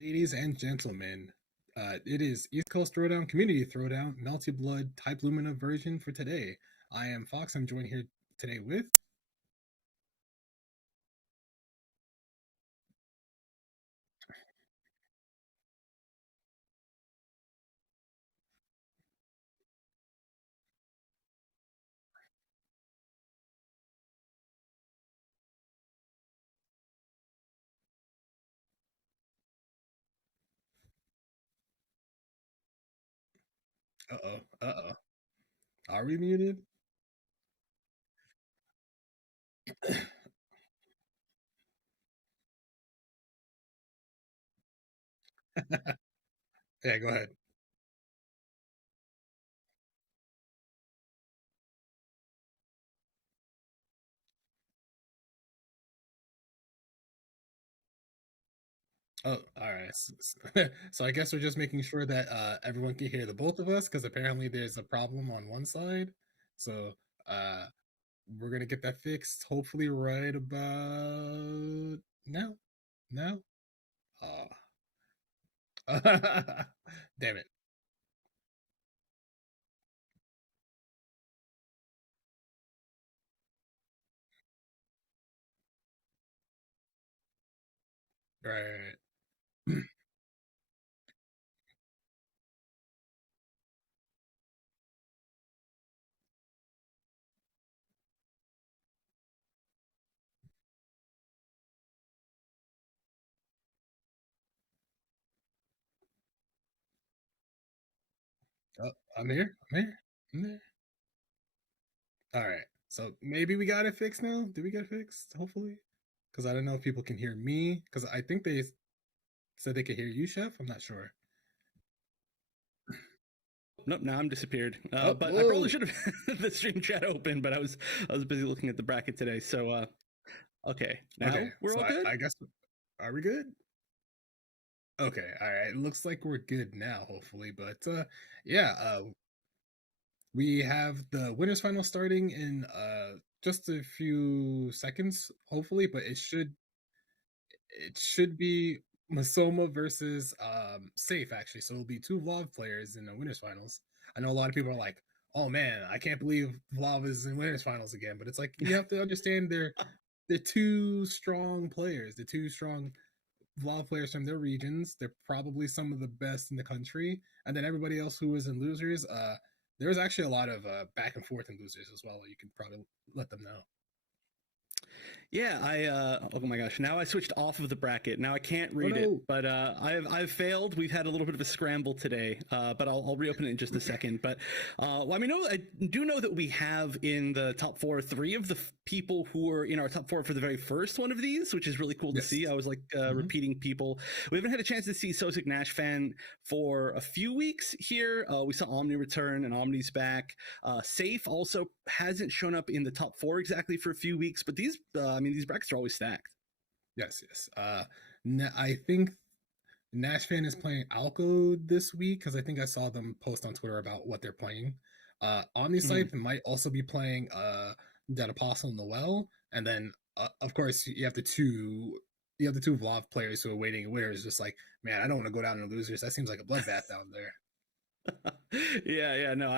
Ladies and gentlemen, it is East Coast Throwdown, Community Throwdown, Melty Blood Type Lumina version for today. I am Fox. I'm joined here today with. Uh oh. Uh oh. Are we muted? Yeah, go ahead. Oh, all right. So I guess we're just making sure that everyone can hear the both of us because apparently there's a problem on one side. So uh, we're gonna get that fixed. Hopefully, right about now. Now. Damn it. Right. Oh, I'm here. I'm here. I'm there. All right. So maybe we got it fixed now. Did we get it fixed? Hopefully, because I don't know if people can hear me. Because I think they said they could hear you, Chef. I'm not sure. Nope, now I'm disappeared. Oh, But I probably whoa. should have had the stream chat open, but I was busy looking at the bracket today. So okay, Okay. now we're So all good. I guess are we good? Okay. All right. It looks like we're good now. Hopefully, but yeah. We have the winners final starting in just a few seconds. Hopefully, but it should be Masoma versus Safe actually. So it'll be two Vlav players in the winners finals. I know a lot of people are like, "Oh man, I can't believe Vlav is in winners finals again." But it's like you have to understand they're two strong players. They're two strong Vlav players from their regions. They're probably some of the best in the country. And then everybody else who is in losers, there was actually a lot of back and forth in losers as well. You can probably let them know. Yeah, oh my gosh, now I switched off of the bracket. Now I can't Oh read it, no! but I've failed. We've had a little bit of a scramble today, but I'll reopen it in just a second. But well, I mean, I do know that we have in the top four three of the people who were in our top four for the very first one of these, which is really cool to Yes. see. I was like Mm-hmm. repeating people. We haven't had a chance to see SoSickNASHFAN for a few weeks here. We saw Omni return and Omni's back. Safe also hasn't shown up in the top four exactly for a few weeks, but these, I mean, these brackets are always stacked. Yes, yes. I think Nash fan is playing Alco this week because I think I saw them post on Twitter about what they're playing. Mhm. OmniSScythe might also be playing Dead Apostle Noel, and then of course you have the two Vlav players who are waiting winners. Just like, man, I don't want to go down in losers. That seems like a bloodbath down there. Yeah, no,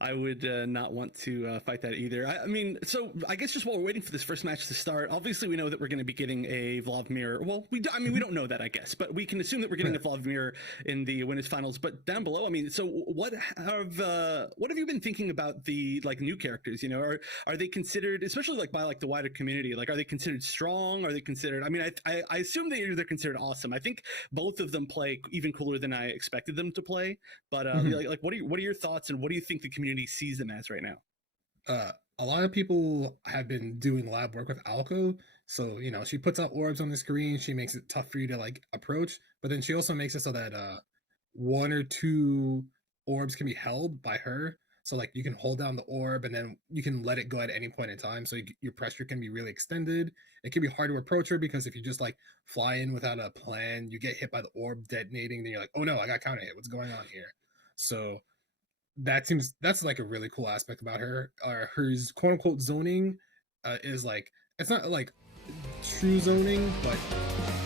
I would not want to fight that either. I mean, so I guess just while we're waiting for this first match to start, obviously we know that we're going to be getting a Vlav mirror. Well, I mean, we don't know that, I guess, but we can assume that we're getting a Vlav mirror in the winners finals. But down below, I mean, so what have you been thinking about the like new characters? You know, are they considered, especially like by like the wider community, like are they considered strong? Are they considered? I mean, I assume they're considered awesome. I think both of them play even cooler than I expected them to play. But like what are your thoughts and what do you think the community sees them as right now? uh, a lot of people have been doing lab work with Alco. So, she puts out orbs on the screen. She makes it tough for you to like approach, but then she also makes it so that one or two orbs can be held by her. So like you can hold down the orb and then you can let it go at any point in time. So your pressure can be really extended. It can be hard to approach her because if you just like fly in without a plan, you get hit by the orb detonating. Then you're like, oh no, I got counter hit. What's going on here? So that's like a really cool aspect about her. Her quote unquote zoning is like it's not like true zoning, but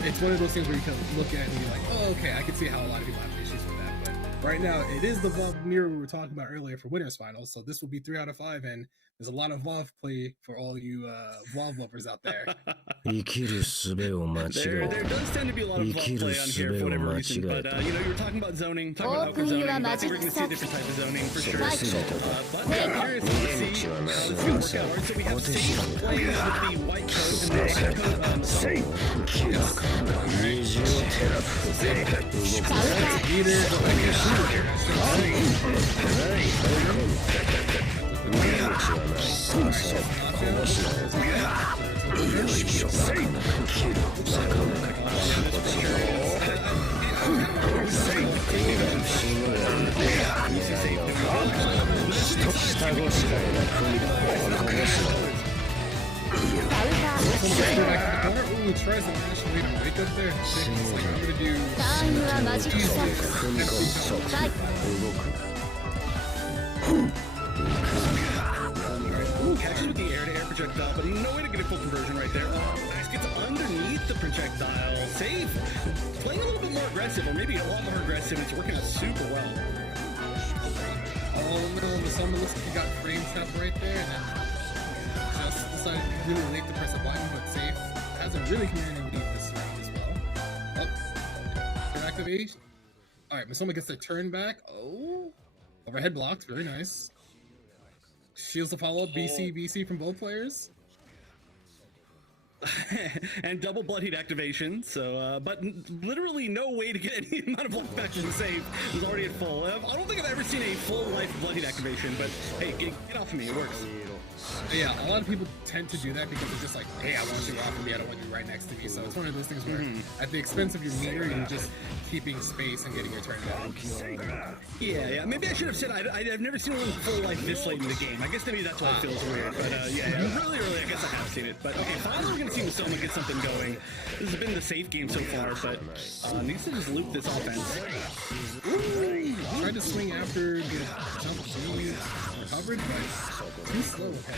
it's one of those things where you can look at it and be like, oh, okay, I can see how a lot of people have issues with that. But right now, it is the VoV mirror we were talking about earlier for winners finals, so this will be 3 out of 5, and there's a lot of VoV play for all you VoV lovers out there. There does tend to be a lot of VoV play on here for whatever reason, but you know, you were talking about zoning, talking about outcome zoning, but I think we're going to see a different type of zoning for sure. But I'm curious to see how this is going to work out. So we have Safe playing with the white coat and the black coat. Ooh, tries to mash way to wake up there. It's like, I'm gonna do Ooh, catches with the air-to-air projectile, but no way to get a full conversion right there. Nice gets underneath the projectile. Safe. Playing a little bit more aggressive, or maybe a lot more aggressive. It's working out super well. Oh, Masoma looks like he got frame trapped right there, and then just decided really late to press a button, but Safe has a really commanding lead this round as well. Oh, good activation. Alright, Masoma gets their turn back. Oh, overhead blocked, very nice. Shields the follow-up, BC from both players. And double blood heat activation, so but literally no way to get any amount of life back from Safe. It was already at full. I don't think I've ever seen a full life blood heat activation, but hey, get off of me, it works. Yeah, a lot of people tend to do that because it's just like, hey, I want you off of me, I don't want you right next to me. So it's one of those things where at the expense of your meter, you're just keeping space and getting your turn back. Yeah, maybe I should have said I've never seen one full life this late in the game. I guess maybe that's why it feels weird, but yeah, really early, I guess I have seen it. But okay, finally we're gonna see Masoma get something going. This has been the safe game so far, but needs to just loop this offense. Ooh, tried to swing after the jump G recovered, but too slow with him.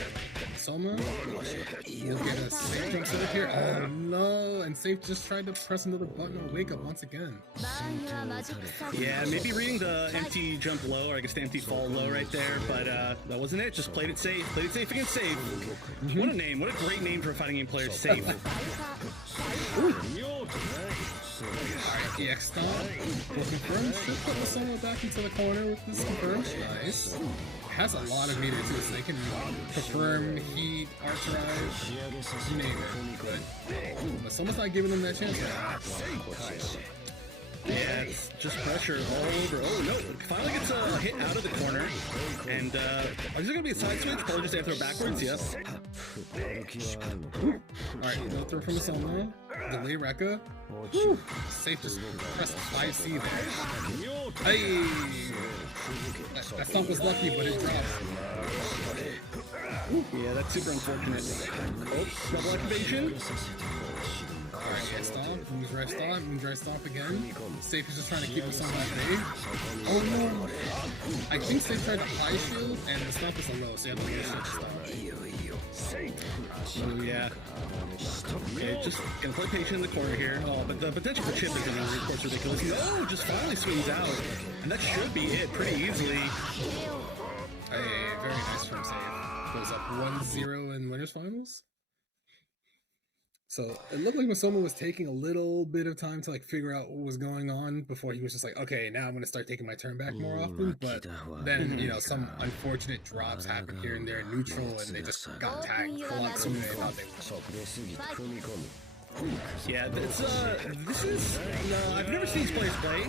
Masoma will get a safe jump set up here. Oh no, and Safe just tried to press another button or wake up once again. Yeah, maybe reading the empty jump low, or I guess the empty fall low right there, but that wasn't it. Just played it safe. Played it safe against Safe. What a name. What a great name for a fighting game player. Safe. Alright, EX stomp. Will confirm. Should put Masoma back into the corner with this confirm. Nice. Has a lot of meter too, so they can confirm, heat, archerize, you name it. But Masoma's not giving them that chance right now. Yeah, it's just pressure all over. Oh no, finally gets a hit out of the corner. And is there going to be a side switch? Probably just have to throw backwards, yes. Alright, no throw from Masoma. Delay Rekka. Safe just press 5C there. Hey! That stomp was lucky, but it dropped. Yeah, that's super unfortunate. Oh, double activation. Alright, yeah, stomp. Moon's stomp again. Safe is just trying to keep us on that bay. Oh no! I think Safe tried to high shield, and the stomp is a low, so you have to switch stomp. Oh yeah. Okay, just gonna play patient in the corner here. Oh, but the potential for chip is of course ridiculous. Oh, just finally swings out. And that should be it pretty easily. Hey, very nice from Safe. Goes up 1-0 in winners finals. So it looked like Masoma was taking a little bit of time to like figure out what was going on before he was just like, okay, now I'm going to start taking my turn back more often. But then, you know, some unfortunate drops happened here and there in neutral, and they just got tagged a lot sooner than they thought they would. Yeah, this is I've never seen these players play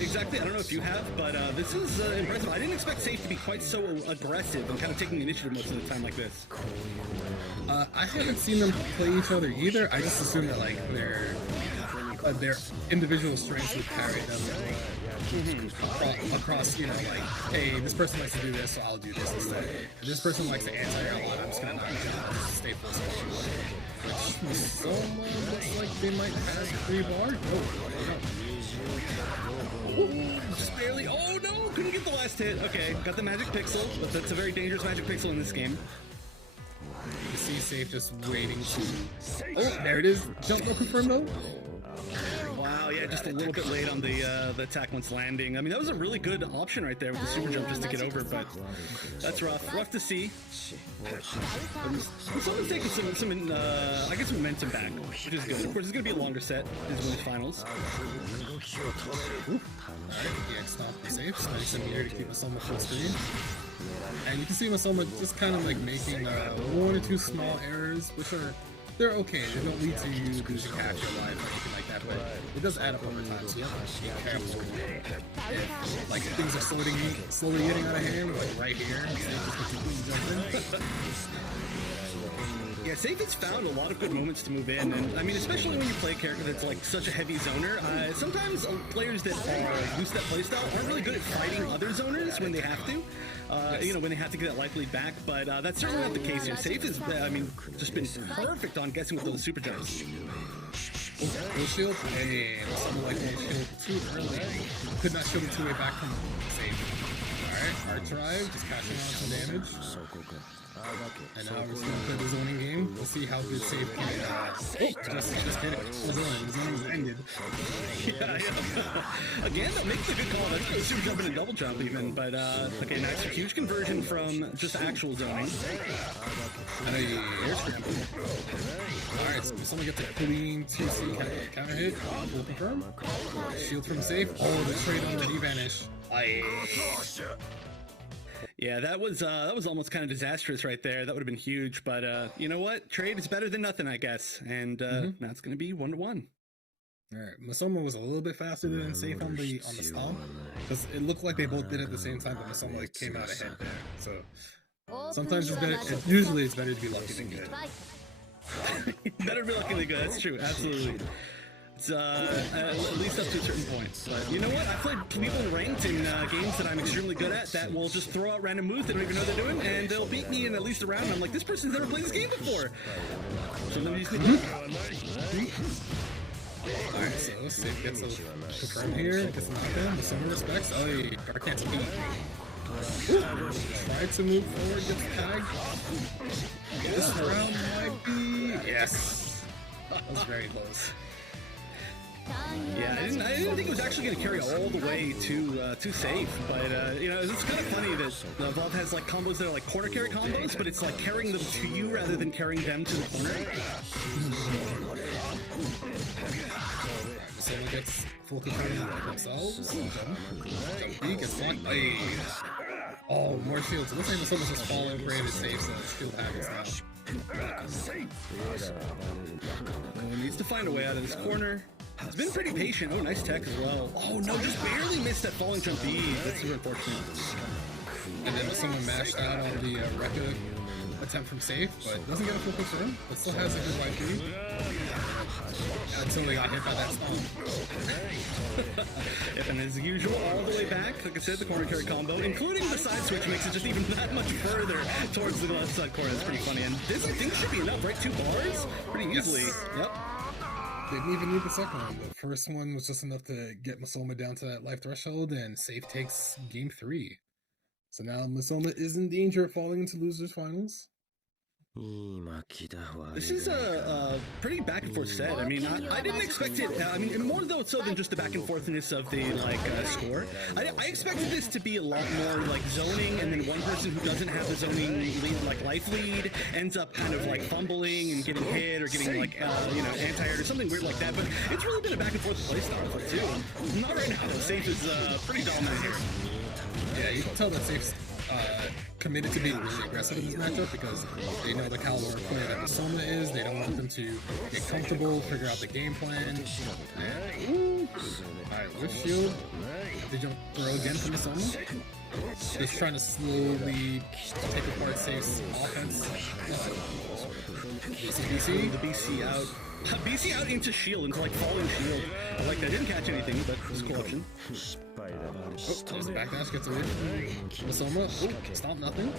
exactly. I don't know if you have, but this is impressive. I didn't expect Safe to be quite so aggressive and kind of taking the initiative most of the time like this. I haven't seen them play each other either. I just assume that like their individual strengths would carry them across, you know, like, hey, this person likes to do this, so I'll do this instead. If this person likes to anti-air a lot, I'm just gonna not stay full switch. Which Masoma looks like they might have 3 bar. Oh, just barely. Oh no, couldn't get the last hit. Okay, got the magic pixel, but that's a very dangerous magic pixel in this game. You see Safe just waiting to... Oh, there it is. Jump no confirm though. Wow, yeah, just a little bit late on the attack once landing. I mean, that was a really good option right there with the super jump just to get over, but that's rough to see. Someone's taking some I guess, momentum back, which is good. Of course, it's going to be a longer set. These winners finals. Alright, EX stop the Safe. Nice in the air to keep Masoma full screen. And you can see Masoma just kind of like making one or two small errors, which are... They're okay, they don't lead to you losing half your life or anything like that, but it does add up over time, so you have to be careful. If, like, things are slowly getting out of hand, like right here, yeah, Safe has found a lot of good moments to move in, and I mean, especially when you play a character that's like such a heavy zoner, sometimes players that are used to that playstyle aren't really good at fighting other zoners when they have to. You know, when they have to get that life lead back, but that's certainly not the case here. Safe has, I mean, just been perfect on guessing with those super jumps. Full shield, and something like that shield too early. Could not shield it 2-way back from Safe. Alright, Arc Drive, just catching on some damage. And now we're just gonna play the zoning game. We'll see how good Safe can just hit it. The zoning ended. Yeah. Again, that makes a good call. I think it was super jump and a double jump even, but okay, nice, huge conversion from just actual zoning. And a alright, so someone gets a clean 2C counter hit. Full confirm. Shield from Safe. Oh, the trade already vanished. Yeah, that was almost kind of disastrous right there. That would have been huge, but you know what? Trade is better than nothing, I guess. And now it's going to be 1-1. All right, Masoma was a little bit faster than Safe on the stomp, because it looked like they both did it at the same time, but Masoma came out ahead there. So sometimes it's better. Usually, it's better to be lucky than good. Better to be lucky than good. That's true. Absolutely. It's at least up to a certain point. But you know what? I've played people ranked in games that I'm extremely good at that will just throw out random moves they don't even know they're doing, and they'll beat me in at least a round. I'm like, this person's never played this game before. So then you just alright, so Safe gets a confirm here, gets an knockdown, with some respects. Oh, yeah, Dark can't beat. Tried to move forward, gets tagged. This round might be... Yes! That was very close. Yeah, I didn't think it was actually going to carry all the way to Safe, but you know, it's kind of funny that Valve has like combos that are like corner carry combos, but it's like carrying them to you rather than carrying them to the corner. Someone gets full control of themselves. Jump B gets blocked. Hey. Oh, more shields. It looks like someone's just following created Safe, so it's shield happens now. Needs to find a way out of this corner. He's been pretty patient. Oh, nice tech as well. Oh no, just barely missed that falling jump B. That's super unfortunate. And then someone mashed out on the Rekka attempt from Safe, but doesn't get a full confirm, but still has a good YP. Until they got hit by that stomp. Yep, and as usual, all the way back, like I said, the corner carry combo, including the side switch, makes it just even that much further towards the left side corner. That's pretty funny. And this, I think, should be enough, right? 2 bars? Pretty easily. Yes. Yep. Didn't even need the second one. The first one was just enough to get Masoma down to that life threshold, and Safe takes game 3. So now Masoma is in danger of falling into losers finals. This is a pretty back and forth set. I mean, I didn't expect it. I mean, more though so than just the back and forthness of the score. I expected this to be a lot more like zoning, and then one person who doesn't have the zoning lead, like life lead, ends up kind of like fumbling and getting hit or getting like you know, anti-air or something weird like that. But it's really been a back and forth playstyle for it too. Not right now. Safe is pretty dominant here. Yeah, you can tell that Safe's committed to being really aggressive in this matchup because they know the caliber of player that Masoma is. They don't want them to get comfortable, figure out the game plan. Alright, with shield. Did you throw again from Masoma? Just trying to slowly take apart Safe's offense. BC? The BC out. BC out into shield, into like falling shield. I like that. Didn't catch anything, but it's a cool option. Oh, there's the backdash, gets away. Masoma, oh, stomp nothing.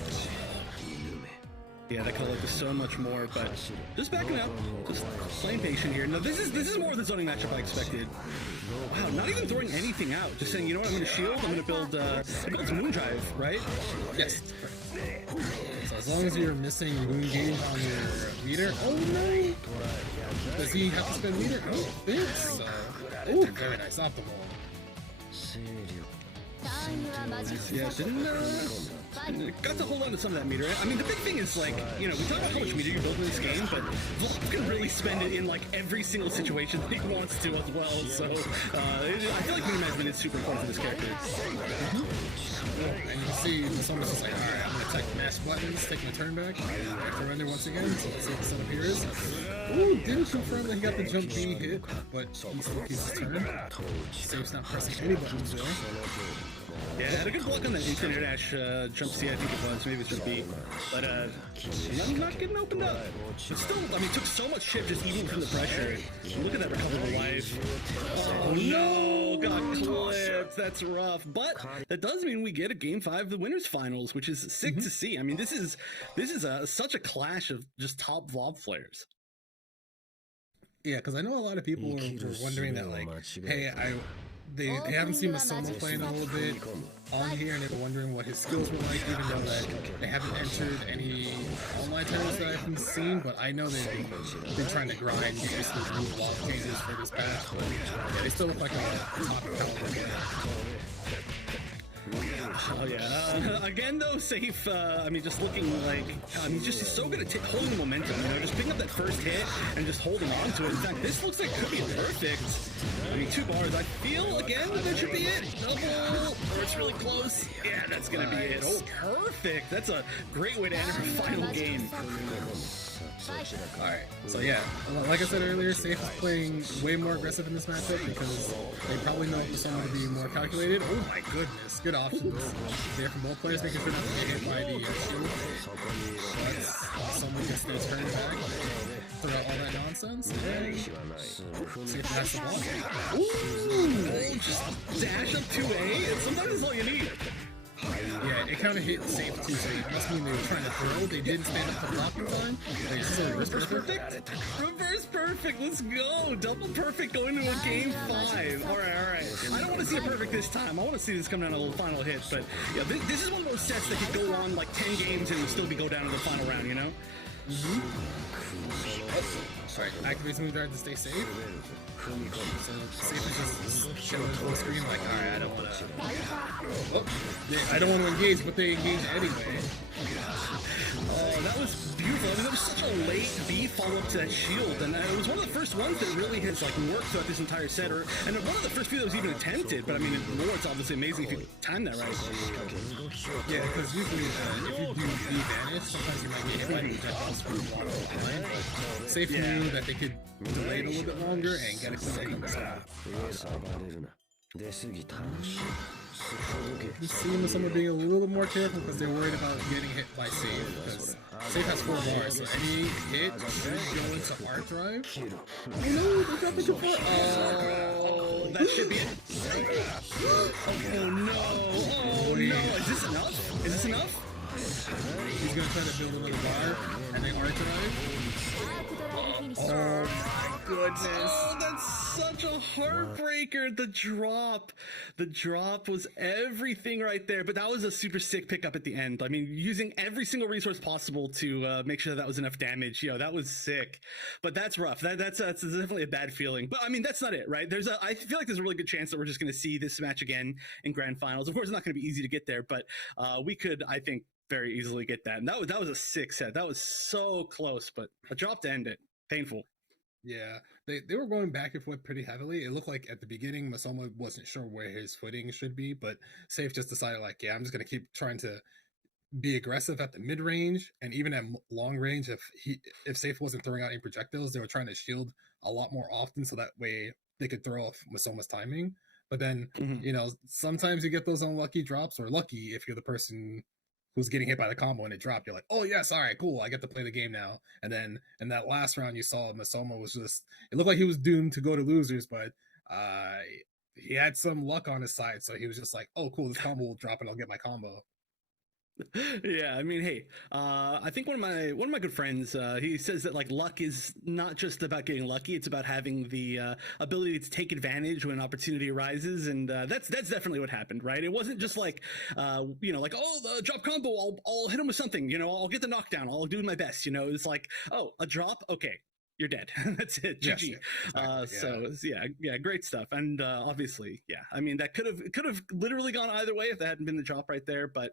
Yeah, that could have looked so much more, but just backing up, just playing patient here. No, this is more of the zoning matchup I expected. Wow, not even throwing anything out. Just saying, you know what, I'm going to shield, I'm going to build Moon Drive, right? Yes. So So as long as you're missing moon gauge on your meter, oh no! Does he have to spend meter? I don't think so. Oh, very nice, optimal. Yeah, got to hold on to some of that meter. I mean, the big thing is, like, you know, we talk about how much meter you build in this game, but Vlog can really spend it in, like, every single situation that he wants to as well. So, I feel like meter management is super important for this character. And you see, Masoma's just like, alright, I'm gonna attack mash buttons, taking a turn back, surrender once again, so let's see what the setup here is. Ooh, didn't confirm that he got the jump B hit, but he still keeps his turn. Safe's not pressing any buttons there. Yeah, had a good block on that infinite dash jump C, I think it was. Maybe it's just B. But, not getting opened up. But still, I mean, took so much shit just even from the pressure. Look at that recoverable life. Oh, no! Got clipped. That's rough. But that does mean we get a Game 5 of the Winners Finals, which is sick to see. I mean, this is such a clash of just top VOD players. Yeah, because I know a lot of people were wondering that, like, hey, they haven't seen Masoma play in a little bit on here, and they were wondering what his skills were like, even though that they haven't entered any online titles that I haven't seen. But I know they've been trying to grind, get used to the new log changes for this patch. But yeah, they still look like a top caliber. Oh yeah. Again though, Safe, I mean, just looking like, he's so good at holding the momentum, you know, just picking up that first hit and just holding on to it. In fact, this looks like it could be perfect. I mean, 2 bars. I feel, again, that should be it. Double, or it's really close. Yeah, that's gonna be it. Oh, perfect. That's a great way to enter a final game. Alright, so yeah, like I said earlier, Safe is playing way more aggressive in this matchup because they probably know Masoma to be more calculated. Oh my goodness, good options there from both players, making sure not to get hit by the shield. But someone gets their turn back, throw out all that nonsense, and Safe has the ball. Ooh, just dash up 2A, and sometimes that's all you need. Yeah, it kind of hit Safe too, so it must mean they were trying to throw. They didn't stand up to block in time. They still reverse perfect. Reverse perfect, let's go. Double perfect going into a Game 5. All right. I don't want to see a perfect this time. I want to see this come down to a little final hit, but yeah, this is one of those sets that could go on like 10 games and still be go down to the final round, you know? Sorry, activate smooth drive to stay safe. So Safe is just showing full screen like, alright, I don't want to. Oh, I don't want to engage, but they engage anyway. Oh, that was beautiful. I mean, that was such a late B follow-up to that shield, and it was one of the first ones that really has like worked throughout this entire set, and one of the first few that was even attempted. But I mean, it's obviously amazing if you time that right. Yeah, because usually if you do B vanish, sometimes you might get hit by the projectiles from the line. But Safe knew that they could delay it a little bit longer and get a quick comeback. You see Masoma being a little more careful because they're worried about getting hit by Safe, because Safe has 4 bars, so any hit should go into Art Drive. Oh no, they got the control. Oh, that should be it. Oh no, oh no. Is this enough? Is this enough? He's gonna try to build another bar and then Art Drive. Oh my goodness. Oh, that's such a heartbreaker. The drop was everything right there, but that was a super sick pickup at the end. I mean, using every single resource possible to make sure that was enough damage. You know, that was sick, but that's rough. That's definitely a bad feeling, but I mean, that's not it, right? I feel like there's a really good chance that we're just going to see this match again in grand finals. Of course, it's not going to be easy to get there, but we could, I think, very easily get that. And that was a sick set. That was so close, but a drop to end it. Painful. Yeah, they were going back and forth pretty heavily. It looked like at the beginning, Masoma wasn't sure where his footing should be, but Safe just decided, like, yeah, I'm just going to keep trying to be aggressive at the mid range, and even at long range, if Safe wasn't throwing out any projectiles, they were trying to shield a lot more often, so that way they could throw off Masoma's timing. But then, you know, sometimes you get those unlucky drops, or lucky if you're the person who's getting hit by the combo and it dropped. You're like, oh yes, all right, cool, I get to play the game now. And then in that last round, you saw Masoma was just, it looked like he was doomed to go to losers, but he had some luck on his side, so he was just like, oh cool, this combo will drop and I'll get my combo. Yeah, I mean, hey, I think one of my good friends, he says that like luck is not just about getting lucky; it's about having the ability to take advantage when an opportunity arises, and that's definitely what happened, right? It wasn't just like, like oh, the drop combo, I'll hit him with something, I'll get the knockdown, I'll do my best, It's like, oh, a drop, okay, you're dead. That's it. Yes, GG. yeah, exactly. Yeah. So yeah, great stuff. And obviously, yeah, I mean that could have literally gone either way if that hadn't been the drop right there. But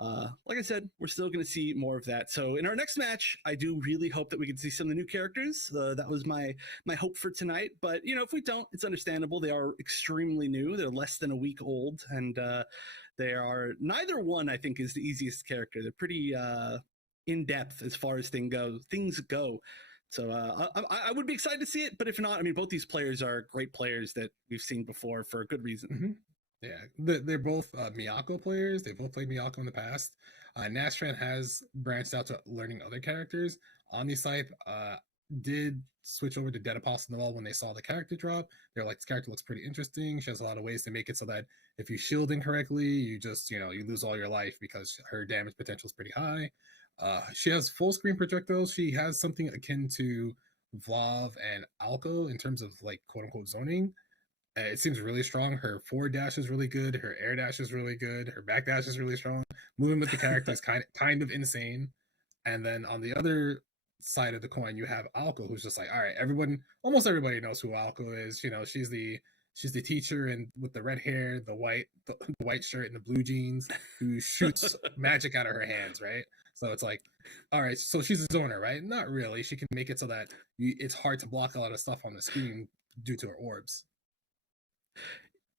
like I said, we're still going to see more of that. So in our next match, I do really hope that we can see some of the new characters. That was my hope for tonight. But if we don't, it's understandable. They are extremely new. They're less than a week old, and they are neither one. I think is the easiest character. They're pretty in depth as far as things go. So I would be excited to see it, but if not, I mean, both these players are great players that we've seen before for a good reason. Mm-hmm. Yeah, they're both Miyako players. They both played Miyako in the past. Nashfan has branched out to learning other characters. OmniSScythe did switch over to Dead Apostle Noel when they saw the character drop. They're like, this character looks pretty interesting. She has a lot of ways to make it so that if you shield incorrectly, you just, you lose all your life because her damage potential is pretty high. She has full screen projectiles. She has something akin to Vlav and Alco in terms of like quote unquote zoning. It seems really strong. Her forward dash is really good. Her air dash is really good. Her back dash is really strong. Moving with the character is kind of insane. And then on the other side of the coin, you have Alco, who's just like, all right, almost everybody knows who Alco is. She's the teacher and with the red hair, the white shirt, and the blue jeans, who shoots magic out of her hands, right? So it's like, all right, so she's a zoner, right? Not really. She can make it so that it's hard to block a lot of stuff on the screen due to her orbs.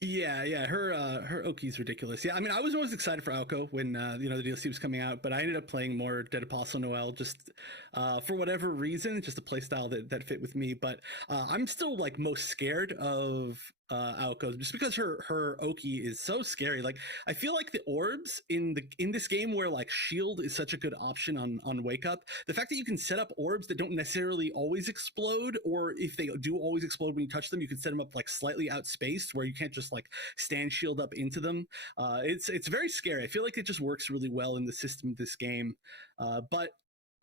Yeah. Her Oki's ridiculous. Yeah, I mean, I was always excited for Alco when the DLC was coming out, but I ended up playing more Dead Apostle Noel just for whatever reason, just a playstyle that fit with me. But I'm still like most scared of Alco just because her Oki is so scary. Like I feel like the orbs in this game where like shield is such a good option on wake up. The fact that you can set up orbs that don't necessarily always explode, or if they do always explode when you touch them, you can set them up like slightly outspaced where you can't just like stand shield up into them. It's very scary. I feel like it just works really well in the system of this game. But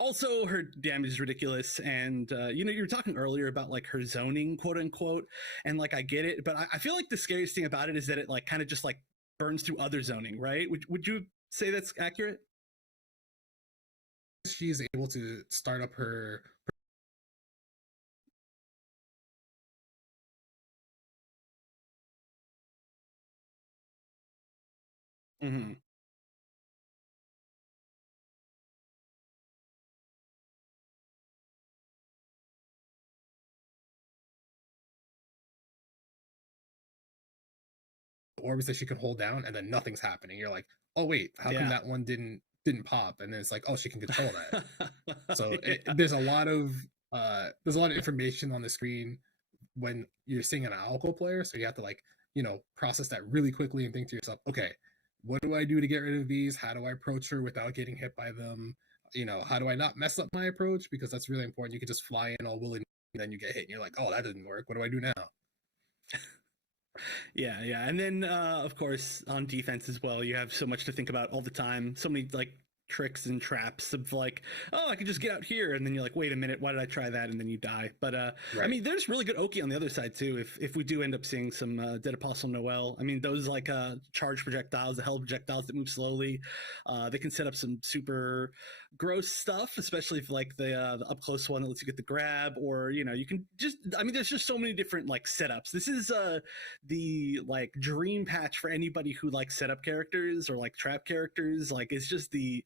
also her damage is ridiculous, and you were talking earlier about like her zoning, quote unquote, and like I get it, but I feel like the scariest thing about it is that it like kind of just like burns through other zoning, right? Would you say that's accurate? She's able to start up her Mm-hmm. orbs that she can hold down, and then nothing's happening. You're like, oh wait, how come Yeah. that one didn't pop? And then it's like, oh, she can control that. So Yeah. there's a lot of information on the screen when you're seeing an alco player, so you have to like process that really quickly and think to yourself, okay, what do I do to get rid of these? How do I approach her without getting hit by them? How do I not mess up my approach? Because that's really important. You could just fly in all willing, and then you get hit, and you're like, oh, that didn't work. What do I do now? Yeah. And then, of course, on defense as well, you have so much to think about all the time. So many like tricks and traps of like, oh, I could just get out here, and then you're like, wait a minute, why did I try that? And then you die. But Right. I mean, there's really good Oki on the other side too. If we do end up seeing some Dead Apostle Noel, I mean, those like charge projectiles, the hell projectiles that move slowly, they can set up some super gross stuff, especially if like the up close one that lets you get the grab, or you can just, I mean, there's just so many different like setups. This is the like dream patch for anybody who likes setup characters or like trap characters. Like it's just the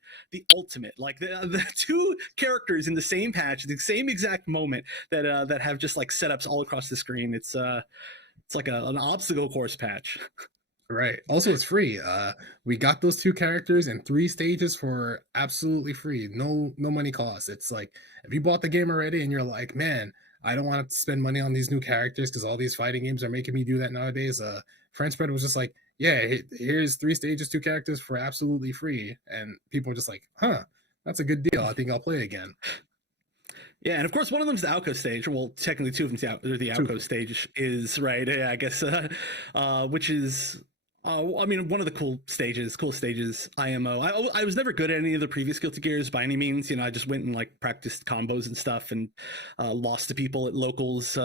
ultimate, like the two characters in the same patch, the same exact moment that have just like setups all across the screen. It's like an obstacle course patch. Right. Also, it's free. We got those two characters in 3 stages for absolutely free. No money cost. It's like if you bought the game already and you're like, man, I don't want to spend money on these new characters because all these fighting games are making me do that nowadays. Friend Spread was just like, yeah, here's 3 stages, 2 characters for absolutely free, and people are just like, huh, that's a good deal. I think I'll play again. Yeah, and of course, one of them's the Alco stage. Well, technically, two of them's the Alco stage is right. Yeah, I guess, which is I mean, one of the cool stages, IMO. I was never good at any of the previous Guilty Gears by any means. You know, I just went and like practiced combos and stuff and lost to people at locals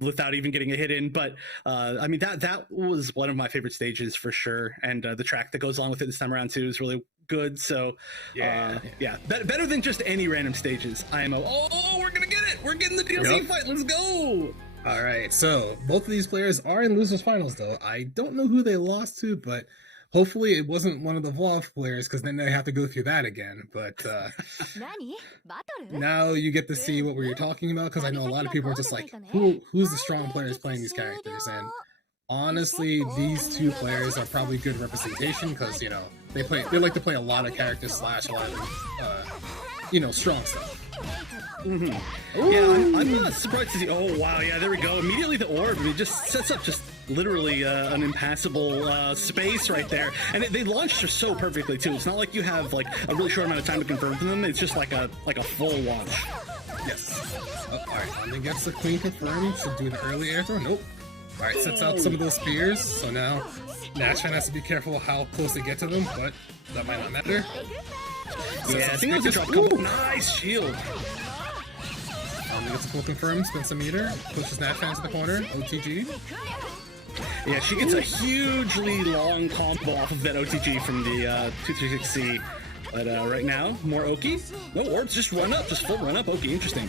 without even getting a hit in. But I mean, that was one of my favorite stages for sure. And the track that goes along with it this time around too is really good. So yeah, better than just any random stages. IMO. Oh, we're gonna get it. We're getting the DLC fight. Let's go. All right, so both of these players are in losers finals, though. I don't know who they lost to, but hopefully it wasn't one of the Vlov players, because then they have to go through that again. But now you get to see what we were talking about, because I know a lot of people are just like, who's the strong players playing these characters? And honestly, these two players are probably good representation, because you know they like to play a lot of characters slash a lot of you know, strong stuff. Yeah, I'm not surprised to see. Oh wow, yeah, there we go. Immediately the orb, it just sets up just literally an impassable space right there, and they launched her so perfectly too. It's not like you have like a really short amount of time to confirm them. It's just like a full launch. Yes. Oh, all right, and then gets the queen confirmed. Should do the early air throw. Nope. All right, sets out some of those spears. So now Nashfan has to be careful how close they get to them, but that might not matter. Yeah, I think it was a drop combo. Nice shield. Gets a full confirm, spins a meter, pushes Nashfan to the corner, OTG. Yeah, she gets a hugely long combo off of that OTG from the 236C. But right now, more Oki. No orbs, just run up, just full run up Oki. Interesting.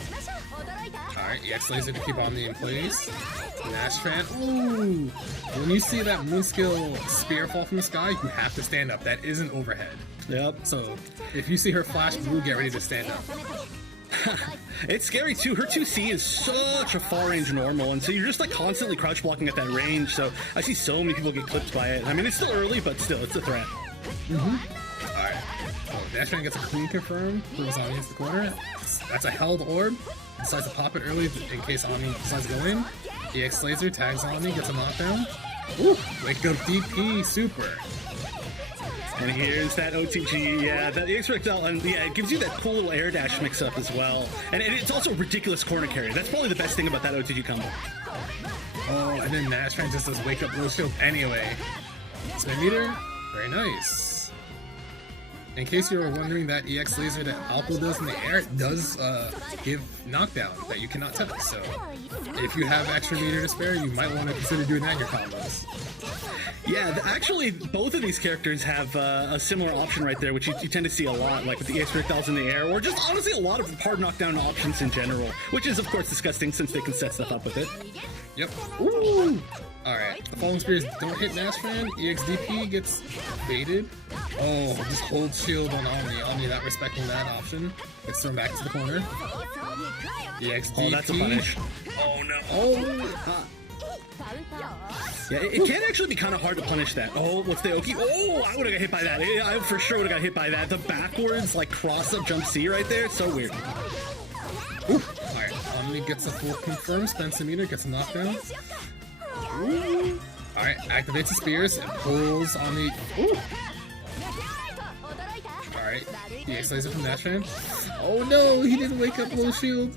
Alright, EX laser to keep Omni in place. Nashfan, ooh! When you see that moon skill spear fall from the sky, you have to stand up. That isn't overhead. Yep. So if you see her flash blue, get ready to stand up. It's scary too. Her 2C is such a far range normal, and so you're just like constantly crouch blocking at that range. So I see so many people get clipped by it. I mean, it's still early, but still, it's a threat. Alright. Oh, Nashfan gets a clean confirm, throws Omni into the corner. That's a held orb. Decides to pop it early in case Omni decides to go in. EX laser tags Omni, gets a knockdown. Ooh, wake up DP, super. And here's that OTG, yeah, that EX Rectile, and yeah, it gives you that cool little air dash mix up as well. And it's also a ridiculous corner carry. That's probably the best thing about that OTG combo. Oh, and then Nashfan just does wake up low shield anyway. Spin meter, very nice. In case you were wondering, that EX laser that Alpo does in the air does give knockdown that you cannot touch. So if you have extra meter to spare, you might want to consider doing that in your combos. Yeah, actually, both of these characters have a similar option right there, which you tend to see a lot, like with the EX projectiles in the air, or just honestly a lot of hard knockdown options in general, which is, of course, disgusting since they can set stuff up with it. Yep. Ooh! Alright, the Falling Spears don't hit Nashfan. EXDP gets baited. Oh, just hold shield on Omni. Omni not respecting that option. Gets thrown back to the corner. EXDP. Oh, that's a punish. Oh, no. Oh! Yeah, it can actually be kind of hard to punish that. Oh, what's the Oki? Oh, I would have got hit by that. I for sure would have got hit by that. The backwards, like, cross-up jump C right there. So weird. Ooh. Alright, Omni gets a full confirm. Spends a meter, gets a knockdown. Ooh. Alright, activates the spears and pulls on the. Ooh. Alright, EX laser from Nashfan. Oh no, he didn't wake up low shield.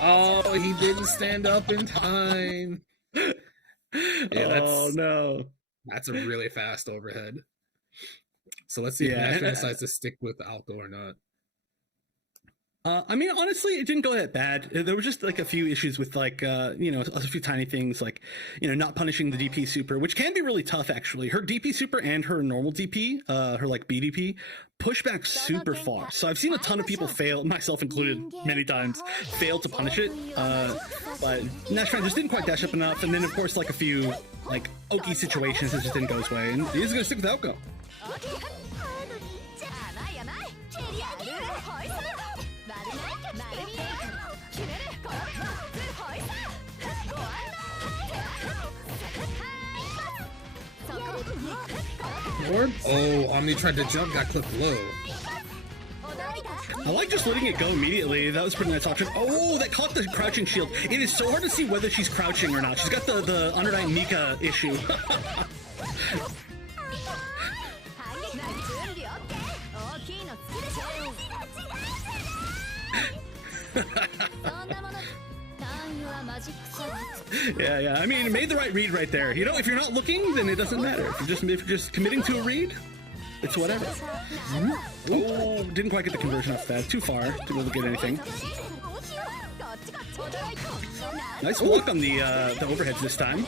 Oh, he didn't stand up in time. Yeah, oh no. That's a really fast overhead. So let's see if Nashfan decides to stick with Alco or not. I mean, honestly, it didn't go that bad. There were just like a few issues with like, you know, a few tiny things like, you know, not punishing the DP super, which can be really tough actually. Her DP super and her normal DP, her like BDP, push back super far. So I've seen a ton of people fail, myself included many times, fail to punish it. But Nashfan just didn't quite dash up enough. And then of course, like a few like Oki situations that just didn't go his way. And he's going to stick with Alco. Orb? Oh, Omni tried to jump, got clipped low. I like just letting it go immediately. That was a pretty nice option. Oh, that caught the crouching shield. It is so hard to see whether she's crouching or not. She's got the Undernight Mika issue. Yeah. I mean, it made the right read right there. You know, if you're not looking, then it doesn't matter. If you're just committing to a read, it's whatever. Oh, didn't quite get the conversion off that. Too far to be able to get anything. Nice block on the overheads this time.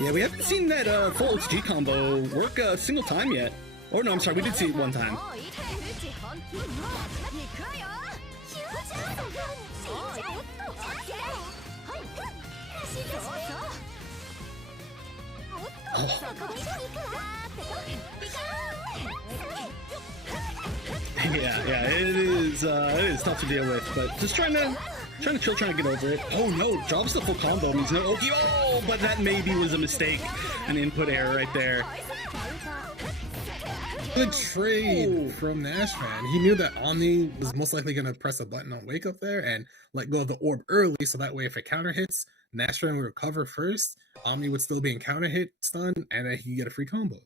Yeah, we haven't seen that full XG combo work a single time yet. Or no, I'm sorry, we did see it one time. Yeah, it is tough to deal with, but just trying to chill, trying to get over it. Oh no, drops the full combo, means no Oki. Oh, but that maybe was a mistake, an input error right there. Good trade from NASHFAN. He knew that Omni was most likely going to press a button on Wake Up there and let go of the orb early, so that way if it counter hits, NASHFAN would recover first, Omni would still be in counter hit stun, and then he could get a free combo.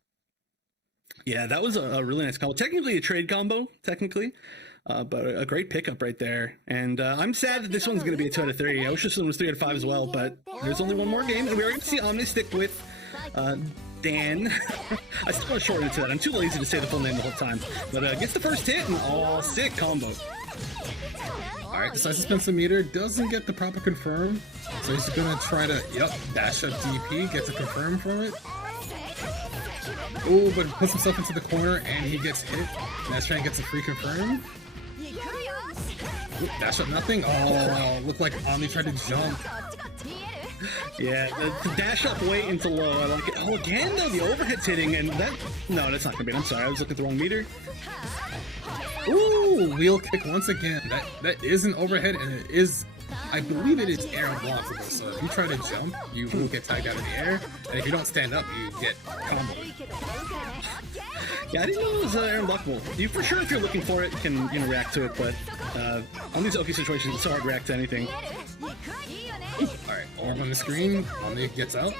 Yeah, that was a really nice combo. Technically a trade combo, but a great pickup right there. And I'm sad that this one's going to be a 2 out of 3. I wish this one was 3 out of 5 as well, but there's only one more game, and we're going to see Omni stick with Dan. I still want to shorten it to that. I'm too lazy to say the full name the whole time. But gets the first hit, and sick combo. Alright, decides to spend some meter, doesn't get the proper confirm, so he's going to try to, dash up DP, gets a confirm from it. Oh, but puts himself into the corner and he gets hit. NASHFAN gets a free confirm. Oop, dash up nothing. Oh, looked like Omni tried to jump. Yeah, the dash up way into low. I like it. Oh, again though, the overhead's hitting, and that. No, that's not gonna be. I'm sorry, I was looking at the wrong meter. Ooh, wheel kick once again. That is an overhead, and it is. I believe it is air unblockable, so if you try to jump, you will get tagged out of the air, and if you don't stand up, you get comboed. Yeah, I didn't know it was air unblockable. You for sure, if you're looking for it, can react to it, but on these Oki situations, it's so hard to react to anything. Alright, orb on the screen, Omni gets out.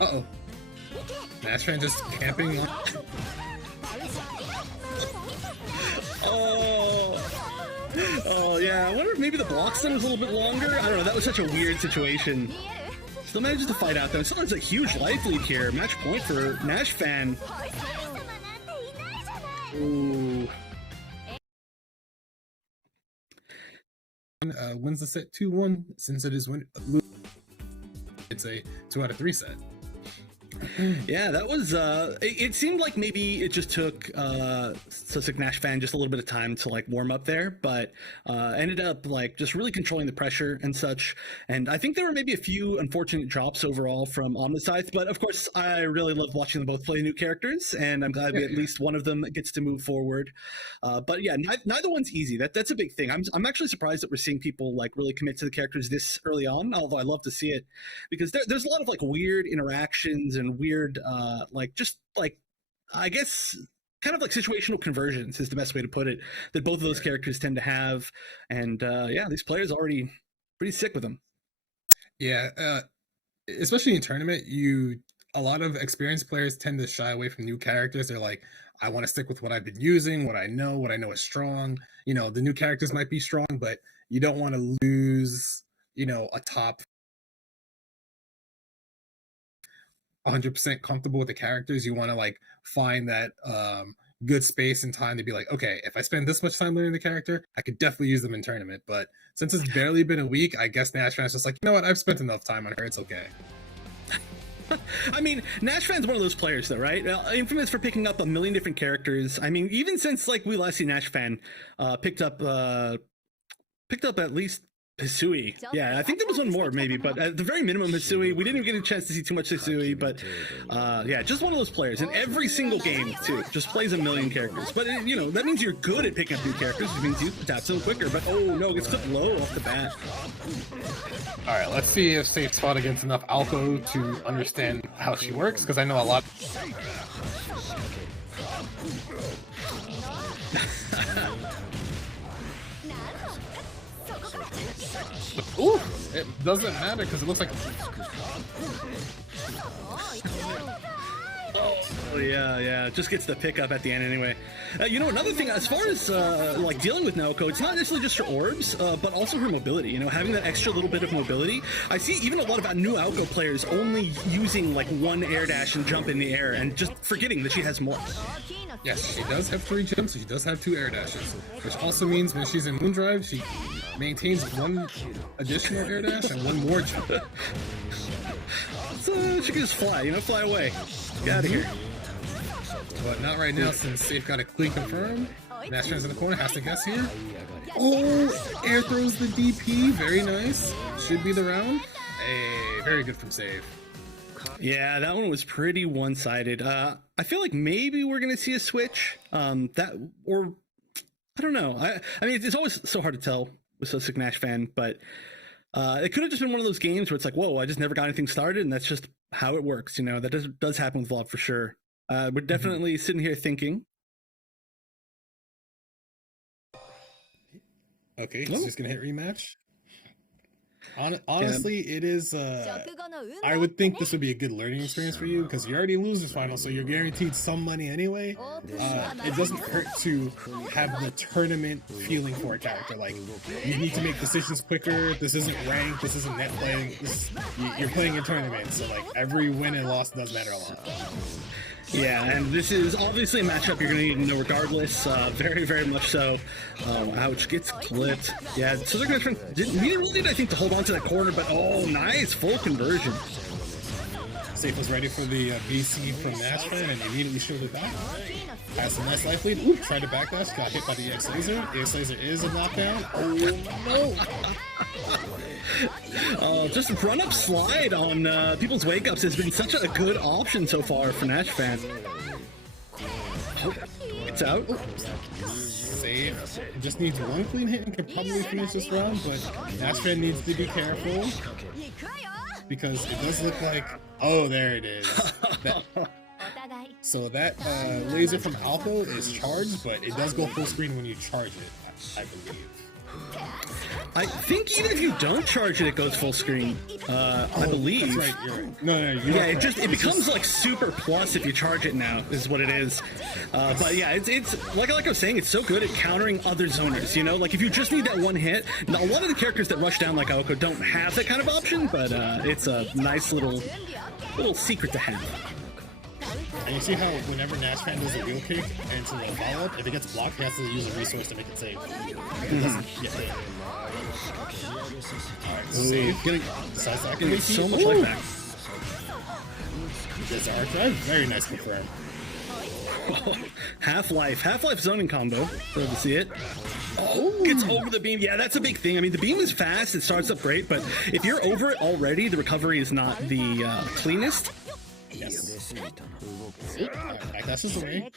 Uh-oh. NASHFAN just camping on... Oh yeah, I wonder if maybe the block stun was a little bit longer. I don't know, that was such a weird situation. Still manages to fight out though. Still has a huge life lead here. Match point for NASHFAN. Ooh. Wins the set 2-1 since it is it's a 2 out of 3 set. Yeah, that was it seemed like maybe it just took SoSickNASHFAN just a little bit of time to like warm up there, but ended up like just really controlling the pressure and such. And I think there were maybe a few unfortunate drops overall from OmniSScythe, but of course I really love watching them both play new characters, and I'm glad at least one of them gets to move forward. But yeah, neither one's easy. That's a big thing. I'm actually surprised that we're seeing people like really commit to the characters this early on, although I love to see it, because there's a lot of like weird interactions and weird I guess kind of like situational conversions is the best way to put it, that both of those characters tend to have. And yeah, these players are already pretty sick with them. Yeah, especially in tournament, a lot of experienced players tend to shy away from new characters. They're like, I want to stick with what I've been using, what I know is strong. You know, the new characters might be strong, but you don't want to lose, a top 100% comfortable with the characters. You want to like find that good space and time to be like, okay, if I spend this much time learning the character, I could definitely use them in tournament. But since it's barely been a week, I guess NASHFAN's just like, you know what, I've spent enough time on her, it's okay. I mean, NASHFAN's one of those players though, right? Infamous for picking up a million different characters. I mean, even since like we last see NASHFAN picked up at least Hisui. Yeah, I think there was one more maybe, but at the very minimum Hisui. We didn't get a chance to see too much Hisui, but yeah, just one of those players in every single game too. Just plays a million characters. But that means you're good at picking up new characters, which means you adapt to them quicker. But oh no, it gets clipped low off the bat. Alright, let's see if Safe Spot against enough Alco to understand how she works, because I know a lot. Ooh, it doesn't matter because it looks like. Oh yeah, just gets the pickup at the end anyway. You know, another thing, as far as like dealing with Naoko, it's not necessarily just her orbs, but also her mobility. You know, having that extra little bit of mobility. I see even a lot of new Naoko players only using like one air dash and jump in the air, and just forgetting that she has more. Yes, she does have 3 jumps, so she does have 2 air dashes, which also means when she's in Moondrive, she maintains 1 additional air dash and 1 more jump. So she can just fly, you know, fly away. Get out of here. But not right now, since Safe got a clean confirm. Nashfan's in the corner, has to guess here. Oh, air throws the DP, very nice. Should be the round. Hey, very good from Safe. Yeah, that one was pretty one-sided. I feel like maybe we're gonna see a switch. That, or I don't know. I mean, it's always so hard to tell with SoSickNASHFAN, but it could have just been one of those games where it's like, whoa, I just never got anything started, and that's just how it works. You know, that does happen with Vlog for sure. We're definitely sitting here thinking. Okay, he's just gonna hit rematch. Honestly, it is. I would think this would be a good learning experience for you because you already lose this final, so you're guaranteed some money anyway. It doesn't hurt to have the tournament feeling for a character. Like, you need to make decisions quicker. This isn't ranked. This isn't net playing. You're playing a tournament, so like every win and loss does matter a lot. Yeah, and this is obviously a matchup you're going to need to know regardless. Very, very much so. Ouch, gets clipped. Yeah, SoSickNASHFAN didn't really need, I think, to hold on to that corner, but oh, nice, full conversion. Safe was ready for the BC from Nashfan and immediately showed it back. Has a nice life lead. Ooh, tried to backdash, got hit by the EX laser. EX laser is a knockdown. Oh no! Just run up slide on people's wake ups has been such a good option so far for NASHFAN. Oh, it's out. Save. Just needs 1 clean hit and can probably finish this round, but NASHFAN needs to be careful because it does look like. Oh, there it is. So that laser from Alpha is charged, but it does go full screen when you charge it, I believe. I think even if you don't charge it, it goes full screen. I believe. That's right. You're right. No, yeah, it becomes like super plus if you charge it now. Is what it is. But yeah, it's like I was saying, it's so good at countering other zoners. You know, like if you just need that 1 hit. Now, a lot of the characters that rush down like Aoko don't have that kind of option, but it's a nice little secret to have. And you see how whenever NASHFAN does a wheel kick into the follow-up, if it gets blocked, he has to use a resource to make it safe. It doesn't get hit. Alright, save. Getting so much life back. There's the archive. Very nice confirm. Half-life zoning combo. Love to see it. Oh, gets over the beam. Yeah, that's a big thing. I mean, the beam is fast. It starts up great, but if you're over it already, the recovery is not the cleanest. Yes. Backdashes away.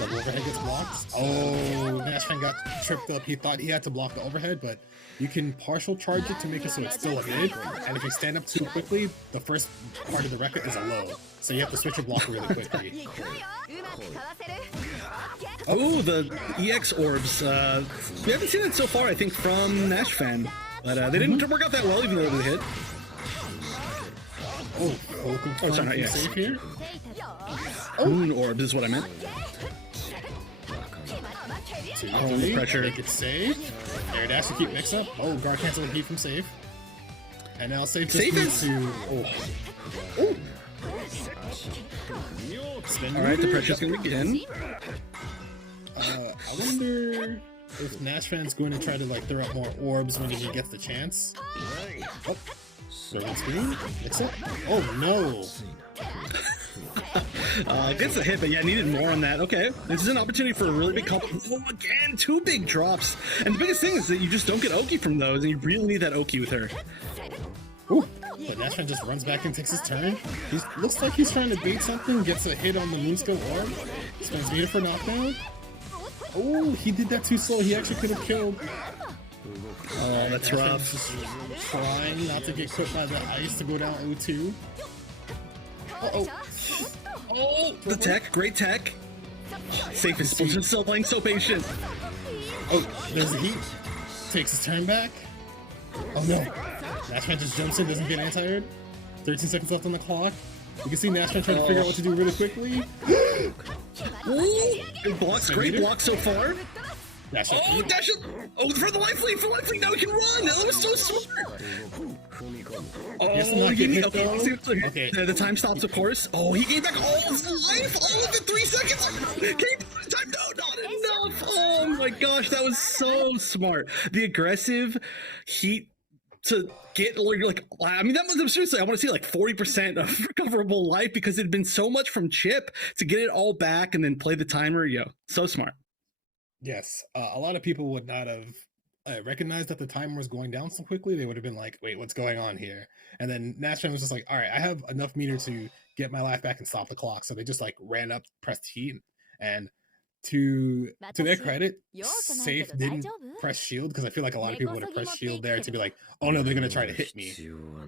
Double overhead gets blocked. Oh, NASHFAN got tripped up. He thought he had to block the overhead, but you can partial charge it to make it so it's still a mid. And if you stand up too quickly, the first part of the record is a low. So you have to switch your blocker really quickly. Oh, the EX orbs. We haven't seen it so far, I think, from NASHFAN. But they didn't work out that well, even though it was a hit. Oh, sorry, not safe here. Moon orbs is what I meant. The pressure. Make it safe. Air dash to keep mix up. Oh, guard cancel the heat from safe. And now safe just needs to. Oh. Alright, the pressure's gonna begin. I wonder if NASHFAN's going to try to like throw up more orbs when he gets the chance. Oh. Screen. Mix up. Oh no! Gets a hit, but yeah, needed more on that. Okay, this is an opportunity for a really big couple. Oh, again, 2 big drops. And the biggest thing is that you just don't get Oki from those, and you really need that Oki with her. Ooh. But NASHFAN just runs back and takes his turn. He looks like he's trying to bait something, gets a hit on the Moonskill orb, spends meter for knockdown. Oh, he did that too slow. He actually could have killed. Oh, that's rough. Just trying not to get cooked by the ice to go down 0-2. Oh, the tech, great tech. Safe is just still playing so patient. Oh, there's the heat. Takes his turn back. Oh no! Nashfan just jumps in, doesn't get anti-aired. 13 seconds left on the clock. You can see Nashfan trying to figure out what to do really quickly. Ooh, good blocks, great block so far. Dash up. Oh, dash up! Oh, for the life lead, now he can run! That was so smart! Oh, okay. The time stops, of course. Oh, he gave back all of his life! All of it, 3 seconds! Can he put the time? No, not enough! Oh my gosh, that was so smart. The aggressive heat to get, like, I mean, that was seriously, I want to see like 40% of recoverable life because it had been so much from chip to get it all back and then play the timer. Yo, so smart. Yes, a lot of people would not have recognized that the timer was going down so quickly. They would have been like, wait, what's going on here? And then Nashfan was just like, all right, I have enough meter to get my life back and stop the clock. So they just like ran up, pressed heat, and to their credit, Safe didn't press shield because I feel like a lot of people would have pressed shield there to be like, oh no, they're gonna try to hit me,